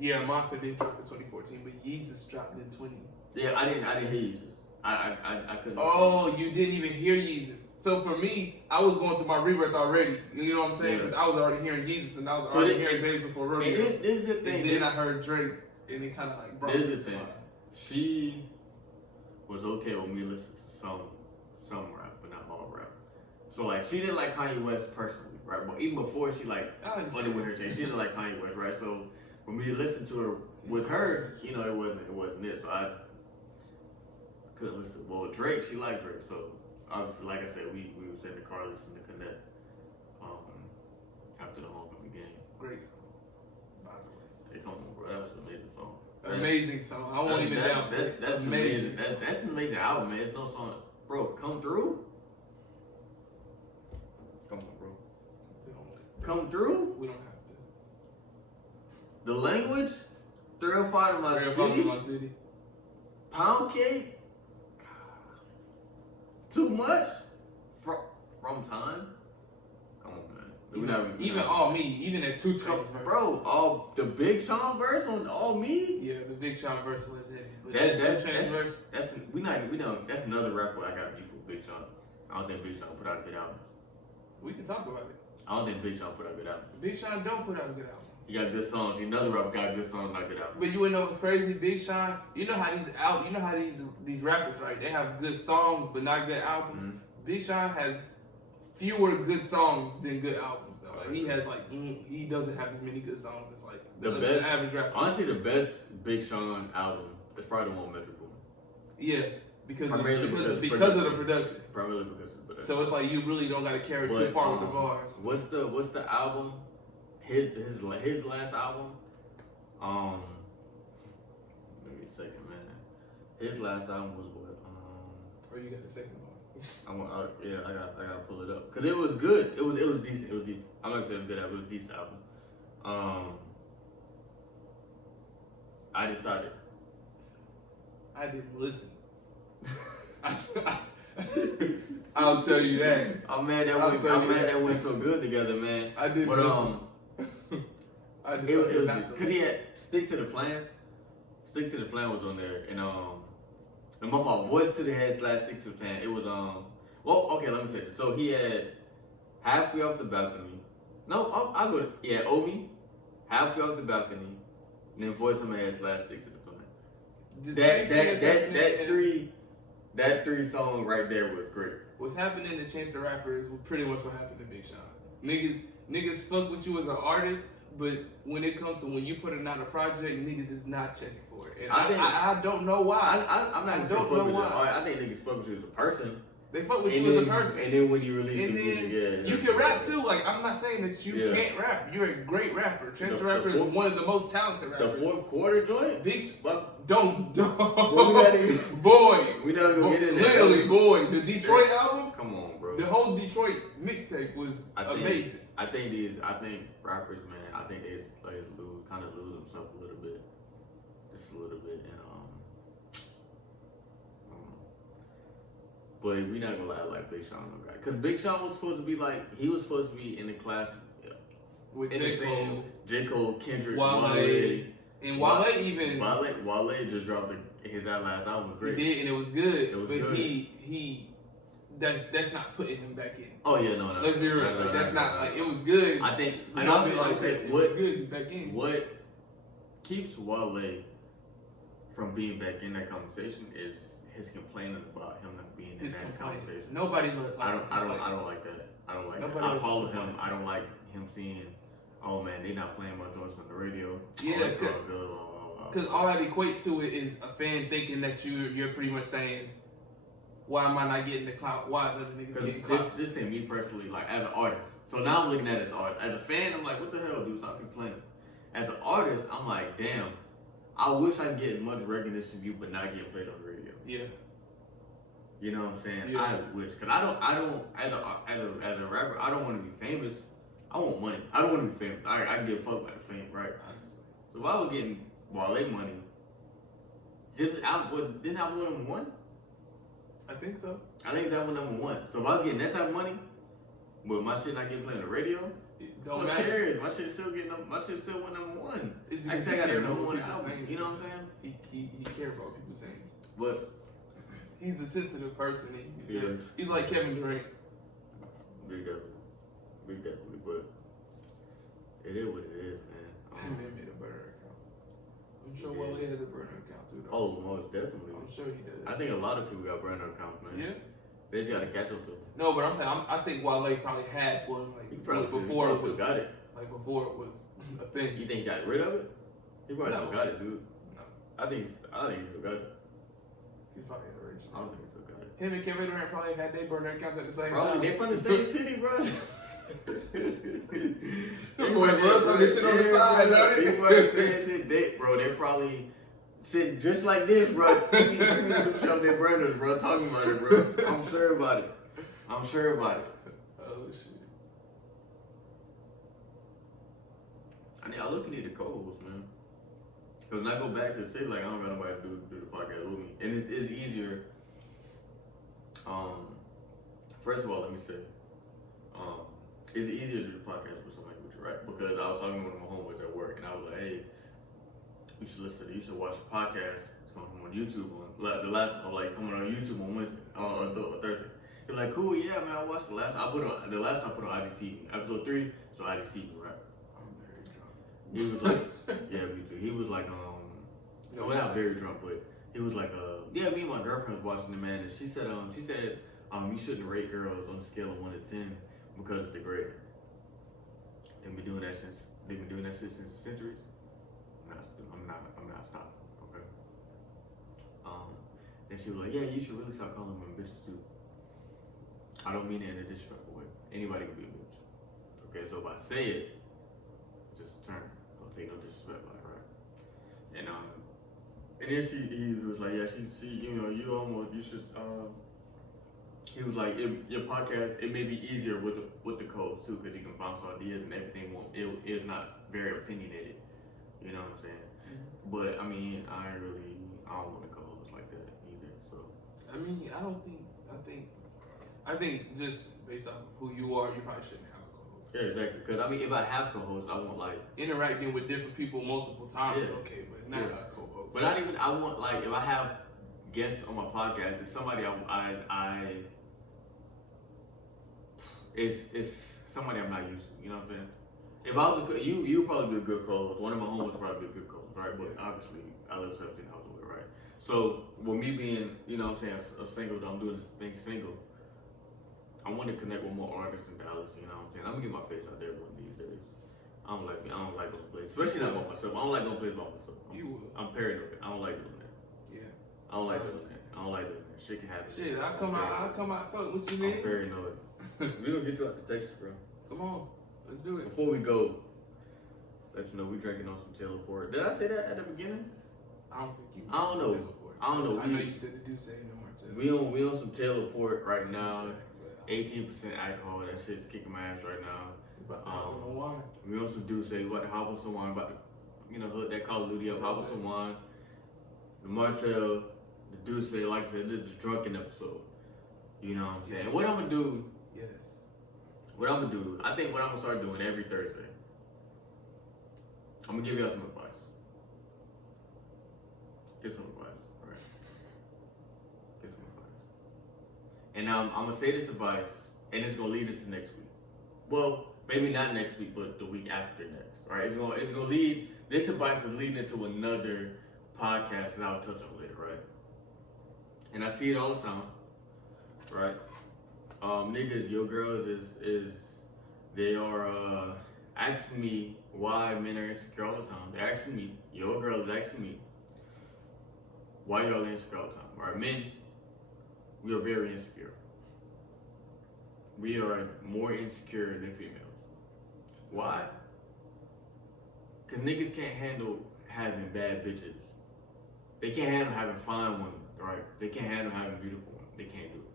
Yeah, Monster did drop in 2014, but Yeezus dropped in 20. Yeah, I didn't hear Yeezus. I couldn't. Oh, you didn't even hear Yeezus. So for me, I was going through my rebirth already. You know what I'm saying? Because I was already hearing Yeezus and I was already hearing Days Before Rodeo. And this is the thing. And then I heard Drake, and it kind of like brought This is the thing. She was okay with me listening to some rap, but not all rap. So like, she didn't like Kanye West personally, right? But even before she like funded with her change, she didn't like Kanye West, right? So for me to listen to her with her, you know, it wasn't it. So I just couldn't listen. Well, Drake, she liked Drake, so obviously, like I said, we was in the car listening to Connect after the homecoming game. Great song, by the way. Hey, come on, bro, that was an amazing song. Amazing song. I won't even doubt. That's amazing. That's an amazing album, man. It's no song, bro. Come Through. Come on, bro. Come Through. We don't have to. The Language. 305 in my city. Pound Cake. Too much. From Time. Come on, man. Even All Me. Even that 2 Chainz verse. Bro, all the Big Sean verse on All Me. Yeah, the Big Sean verse was it. That's another rapper I got beef with Big Sean. I don't think Big Sean put out good albums. We can talk about it. I don't think Big Sean put out good albums. Big Sean don't put out good albums. He got good songs. Another rapper got good songs, not good albums. But you wanna know what's crazy? Big Sean, you know how these rappers, right? They have good songs but not good albums. Mm-hmm. Big Sean has fewer good songs than good albums. So like, he has like he doesn't have as many good songs as like the best average rapper. Honestly, the best Big Sean album is probably the one Metro Boomin. Yeah, because of the production. Primarily because of the production. So it's like you really don't gotta carry too far with the bars. What's the album? His last album. Give me a second, man. His last album was what? Oh, you got the second one. I gotta pull it up because it was good. It was decent. It was decent. I'm not gonna say it was good. It was a decent album. I decided. I didn't listen. I'll tell you that. I'm mad that went so good together, man. I didn't listen. I just it was because he had Stick to the Plan. Stick to the Plan was on there, and my fault. Voice to the Head / Stick to the Plan. It was well, okay, let me say this. So he had Halfway Off the Balcony. No, I'll go. Owe Me, Halfway Off the Balcony, and then Voice in My Head / Stick to the Plan. That three song right there was great. What's happening to Chance the Rapper is pretty much what happened to Big Sean. Niggas fuck with you as an artist, but when it comes to when you putting out a project, niggas is not checking for it. And I don't know why. I'm not gonna say fuck with you. I think niggas fuck with you as a person. They fuck with you as a person. And then when you release the music, you can rap too. Like, I'm not saying that you can't rap. You're a great rapper. Chance the Rapper is one of the most talented rappers. The fourth quarter joint? Don't. Bro, we not even get in there. Literally, boy. The Detroit album? Come on, bro. The whole Detroit mixtape was amazing. I think rappers, man, I think they kind of lose themselves a little bit. Just a little bit. And, but we not gonna lie like Big Sean, no guy. Cause Big Sean was supposed to be he was supposed to be in the class with J. Cole, Kendrick, Wale. And Wale even Wale just dropped his last album was great. He did, and it was good. It was but good. that's not putting him back in. Oh yeah, no. Let's be real. That's not like it was good. I think I know it was good. He's back in. What keeps Wale from being back in that conversation is his complaining about him not being in that conversation. Nobody I don't like that. I don't like that. I follow him. I don't like him seeing, oh man, they not playing my joints on the radio. Yeah, because all that equates to it is a fan thinking that you're pretty much saying, why am I not getting the clout? Why is other niggas getting clout? This thing, me personally, like as an artist. So now I'm looking at it as art. As a fan, I'm like, what the hell, dude? Stop complaining. As an artist, I'm like, damn. I wish I could get as much recognition as you, but not get played on the radio. Yeah. You know what I'm saying? Yeah. I wish, cause I don't, as a rapper, I don't want to be famous. I want money. I don't want to be famous. I can give a fuck about the fame, right? Honestly. So if I was getting Wale money, didn't I win number one? I think so. I think that was number one. So if I was getting that type of money, but my shit not getting played on the radio, don't matter. My shit still went number one. It's because I got a number one album. You know what I'm saying? He care about people's saying. But he's a sensitive person. He's like Kevin Durant. Big definitely, but it is what it is, man. That man made a burner account. I'm sure Wale has a burner account too, though. Oh, most definitely. I'm sure he does. I think a lot of people got burner accounts, man. Yeah. They just gotta catch up to them. No, but I'm saying I think Wale probably had one before it was a thing. You think he got rid of it? He probably still got it, dude. No. I think he still got it. He's probably an original. I don't think he still got it. Him and Kevin Durant probably had their burner accounts at the same time. Probably they from the same city, bro. Them boys love talking shit on the side, don't they? Bro, they probably sitting just like this, bro. Tweeting some shit on their burners, bro. Talking about it, bro. I'm sure about it. Oh shit. I look need a co-host, man. Cause when I go back to the city, like I don't got nobody to do the podcast with me, and it's easier. First of all, let me say, it's easier to do the podcast with somebody with you, right? Because I was talking to one of my homeboys at work, and I was like, hey, you should watch the podcast. It's gonna come on YouTube coming on YouTube on Wednesday, or Thursday. He's like, cool, yeah, man. I watched the last time I put on IGTV, episode 3, so IGTV, right? I'm very drunk. He was like, yeah, me too. He was like, no, we're not very drunk, but he was like, yeah, me and my girlfriend was watching the man, and she said, you shouldn't rate girls on a scale of 1 to 10 because it's degrading. They've been doing that since centuries. I'm not stopping. Okay. And she was like, yeah, you should really start calling women bitches too. I don't mean it in a disrespectful way. Anybody can be a bitch. Okay, so if I say it, just turn. Don't take no disrespect like it, right? And then he was like, yeah, she you should. He was like, your podcast, it may be easier with the codes too, because you can bounce ideas and everything. It is not very opinionated. You know what I'm saying? Mm-hmm. But I mean, I don't want to co-host like that either. So I mean, I think just based off who you are, you probably shouldn't have a co-host. Yeah, exactly. Because I mean, if I have co-hosts, I want like interacting with different people multiple times is okay, but not a co-host. But not even. I want like if I have guests on my podcast, it's somebody it's somebody I'm not used to. You know what I'm saying? If I was you'd probably be a good co-host. One of my homies would probably be a good co-host, right? But obviously, I live 17 hours away, right? So with me being, you know what I'm saying, a single, I'm doing this thing single. I want to connect with more artists in Dallas. You know what I'm saying. I'm gonna get my face out there one of these days. I don't like those places, especially not by myself. I don't like going places by myself. You will. I'm paranoid. I don't like doing that. Yeah. I don't like doing that. I don't like doing that. Shit can happen. Shit, I'll come out, fuck what you need. I'm paranoid. We gonna get you out to Texas, bro. Come on, let's do it. Before we go, let you know we drinking on some Taylor Port. Did I say that at the beginning? I don't think you. I don't know. I don't know. I know you said the Deuce no more too. We on some Taylor Port right now. 18% alcohol. That shit's kicking my ass right now. We on some Deuce. We about to hop on some wine. About to, hook that Call of Duty up. Hop on some wine. The Martell, the Deuce. Like I said, this is a drunken episode. You know what I'm saying? Yes. What I'm gonna do? Yes. What I'm gonna do? I think what I'm gonna start doing every Thursday. I'm gonna give y'all some advice. Get some advice, alright? Get some advice. And I'm gonna say this advice, and it's gonna lead us to next week. Well, maybe not next week, but the week after next. Alright, it's gonna lead. This advice is leading into another podcast that I'll touch on later, right? And I see it all the time, right? Niggas, your girls they are asking me why men are insecure all the time. They're asking me, your girl is asking me, why y'all insecure all the time? All right, men, we are very insecure. We are more insecure than females. Why? Because niggas can't handle having bad bitches. They can't handle having fine women, right? They can't handle having beautiful women. They can't do it.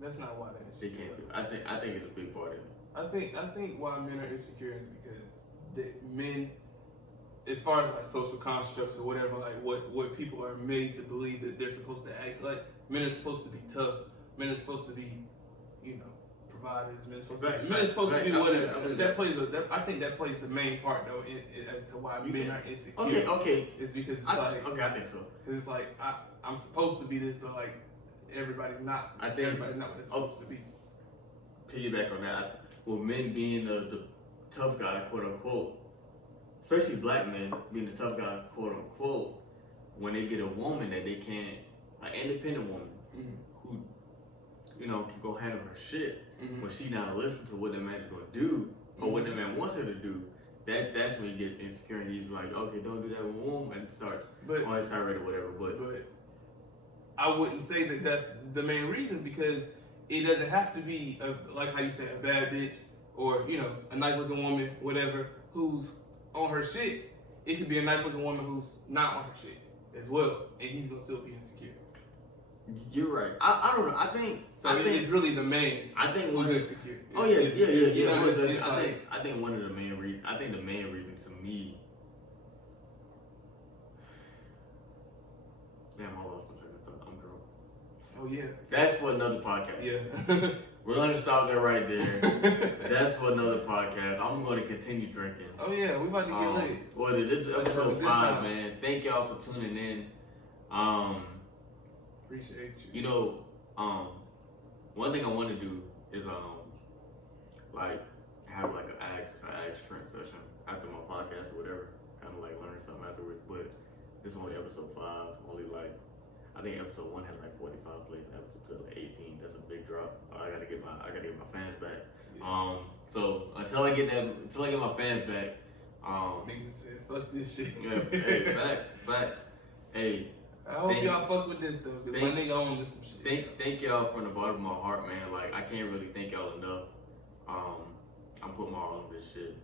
That's not why they're insecure. They can't do it. I think it's a big part of it. I think why men are insecure is because men, as far as like social constructs or whatever, like what people are made to believe that they're supposed to act like. Men are supposed to be tough. Men are supposed to be, providers. Men are supposed to be whatever. I think that plays the main part though as to why men are insecure. Okay. It's because it's I think so. It's like I'm supposed to be this, but like everybody's not. Everybody's not what they're supposed to be. Piggyback on that. With men being the tough guy, quote unquote, especially black men being the tough guy, quote unquote, when they get a woman that they can't, an independent woman who, can go handle her shit, when she not listen to what the man's gonna do or what the man wants her to do, that's when he gets insecure and he's like, okay, don't do that with a woman, and starts on his tirade or whatever. But I wouldn't say that that's the main reason, because it doesn't have to be like how you say a bad bitch or a nice looking woman, whatever, who's on her shit. It could be a nice looking woman who's not on her shit as well, and he's gonna still be insecure. You're right. I don't know. I think it's really the man. I think who's insecure. Oh yeah. I think one of the main reasons. I think the main reason to me. Damn, I lost my train of thought. I'm drunk. Oh yeah. That's for another podcast. Yeah. We're gonna stop that right there. That's for another podcast. I'm gonna continue drinking. Oh yeah, we about to get late. Well, this is episode 5, man. Thank y'all for tuning in. Appreciate you. One thing I want to do is have like an ask Trent session after my podcast or whatever. Kind of like learn something afterwards. But this is only episode 5. I think episode 1 had like 45 plays. Episode 2 had like 18. That's a big drop. I gotta get my fans back. Yeah. So until I get my fans back, niggas said fuck this shit. Yeah, hey, facts. Hey, I hope y'all fuck with this though, cause my nigga on this some shit. Thank y'all from the bottom of my heart, man. Like I can't really thank y'all enough. I'm putting my all in this shit.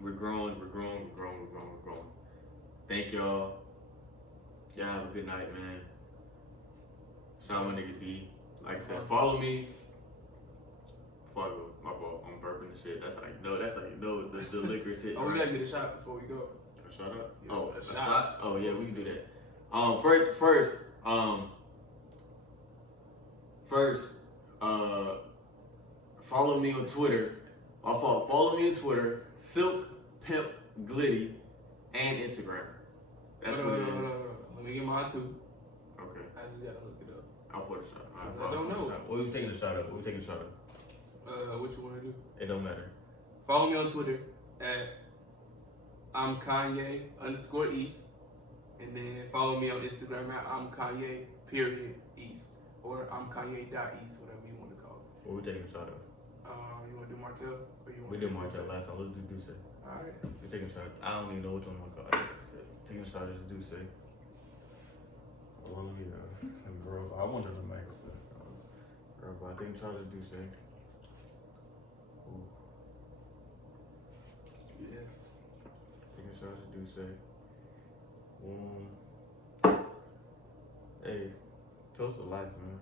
We're growing. Thank y'all. Y'all have a good night, man. Shout out my nigga D. Like I said, follow me. Before I go, my fault. I'm burping the shit. That's how you know the liquor is hitting. Oh, we gotta get a shot before we go. A shot up? Yeah, oh, a shot? Oh yeah, we can do that. First, follow me on Twitter. My fault. Follow me on Twitter, Silk Pimp Glitty, and Instagram. That's what it is. Let me get mine too. Okay. I just gotta look it up. I'll put a shot. I don't know. What are we taking a shot of? What you wanna do? It don't matter. Follow me on Twitter at I'm Kanye_East, And then follow me on Instagram at I'm Kanye East or I'm Kanye.East, whatever you want to call it. What we taking a shot of? You want to do Martell? Or you We did Martell last time. Let's do Duce. Alright. We're taking a shot. I don't even know which one I'm gonna call. Taking a shot is Duce. Well, yeah. Girl, I wanted to make it. Girl, but I think Charles is Duce. Ooh. Yes. Taking a shot is Duce. Hey, toast to life, man.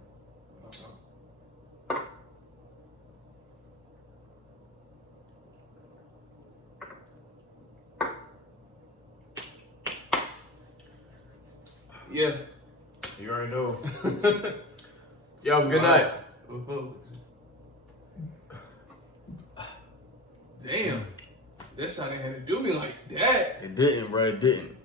Yeah. You already know. Yo, good night. Damn. That shot ain't had to do me like that. It didn't, bro. It didn't.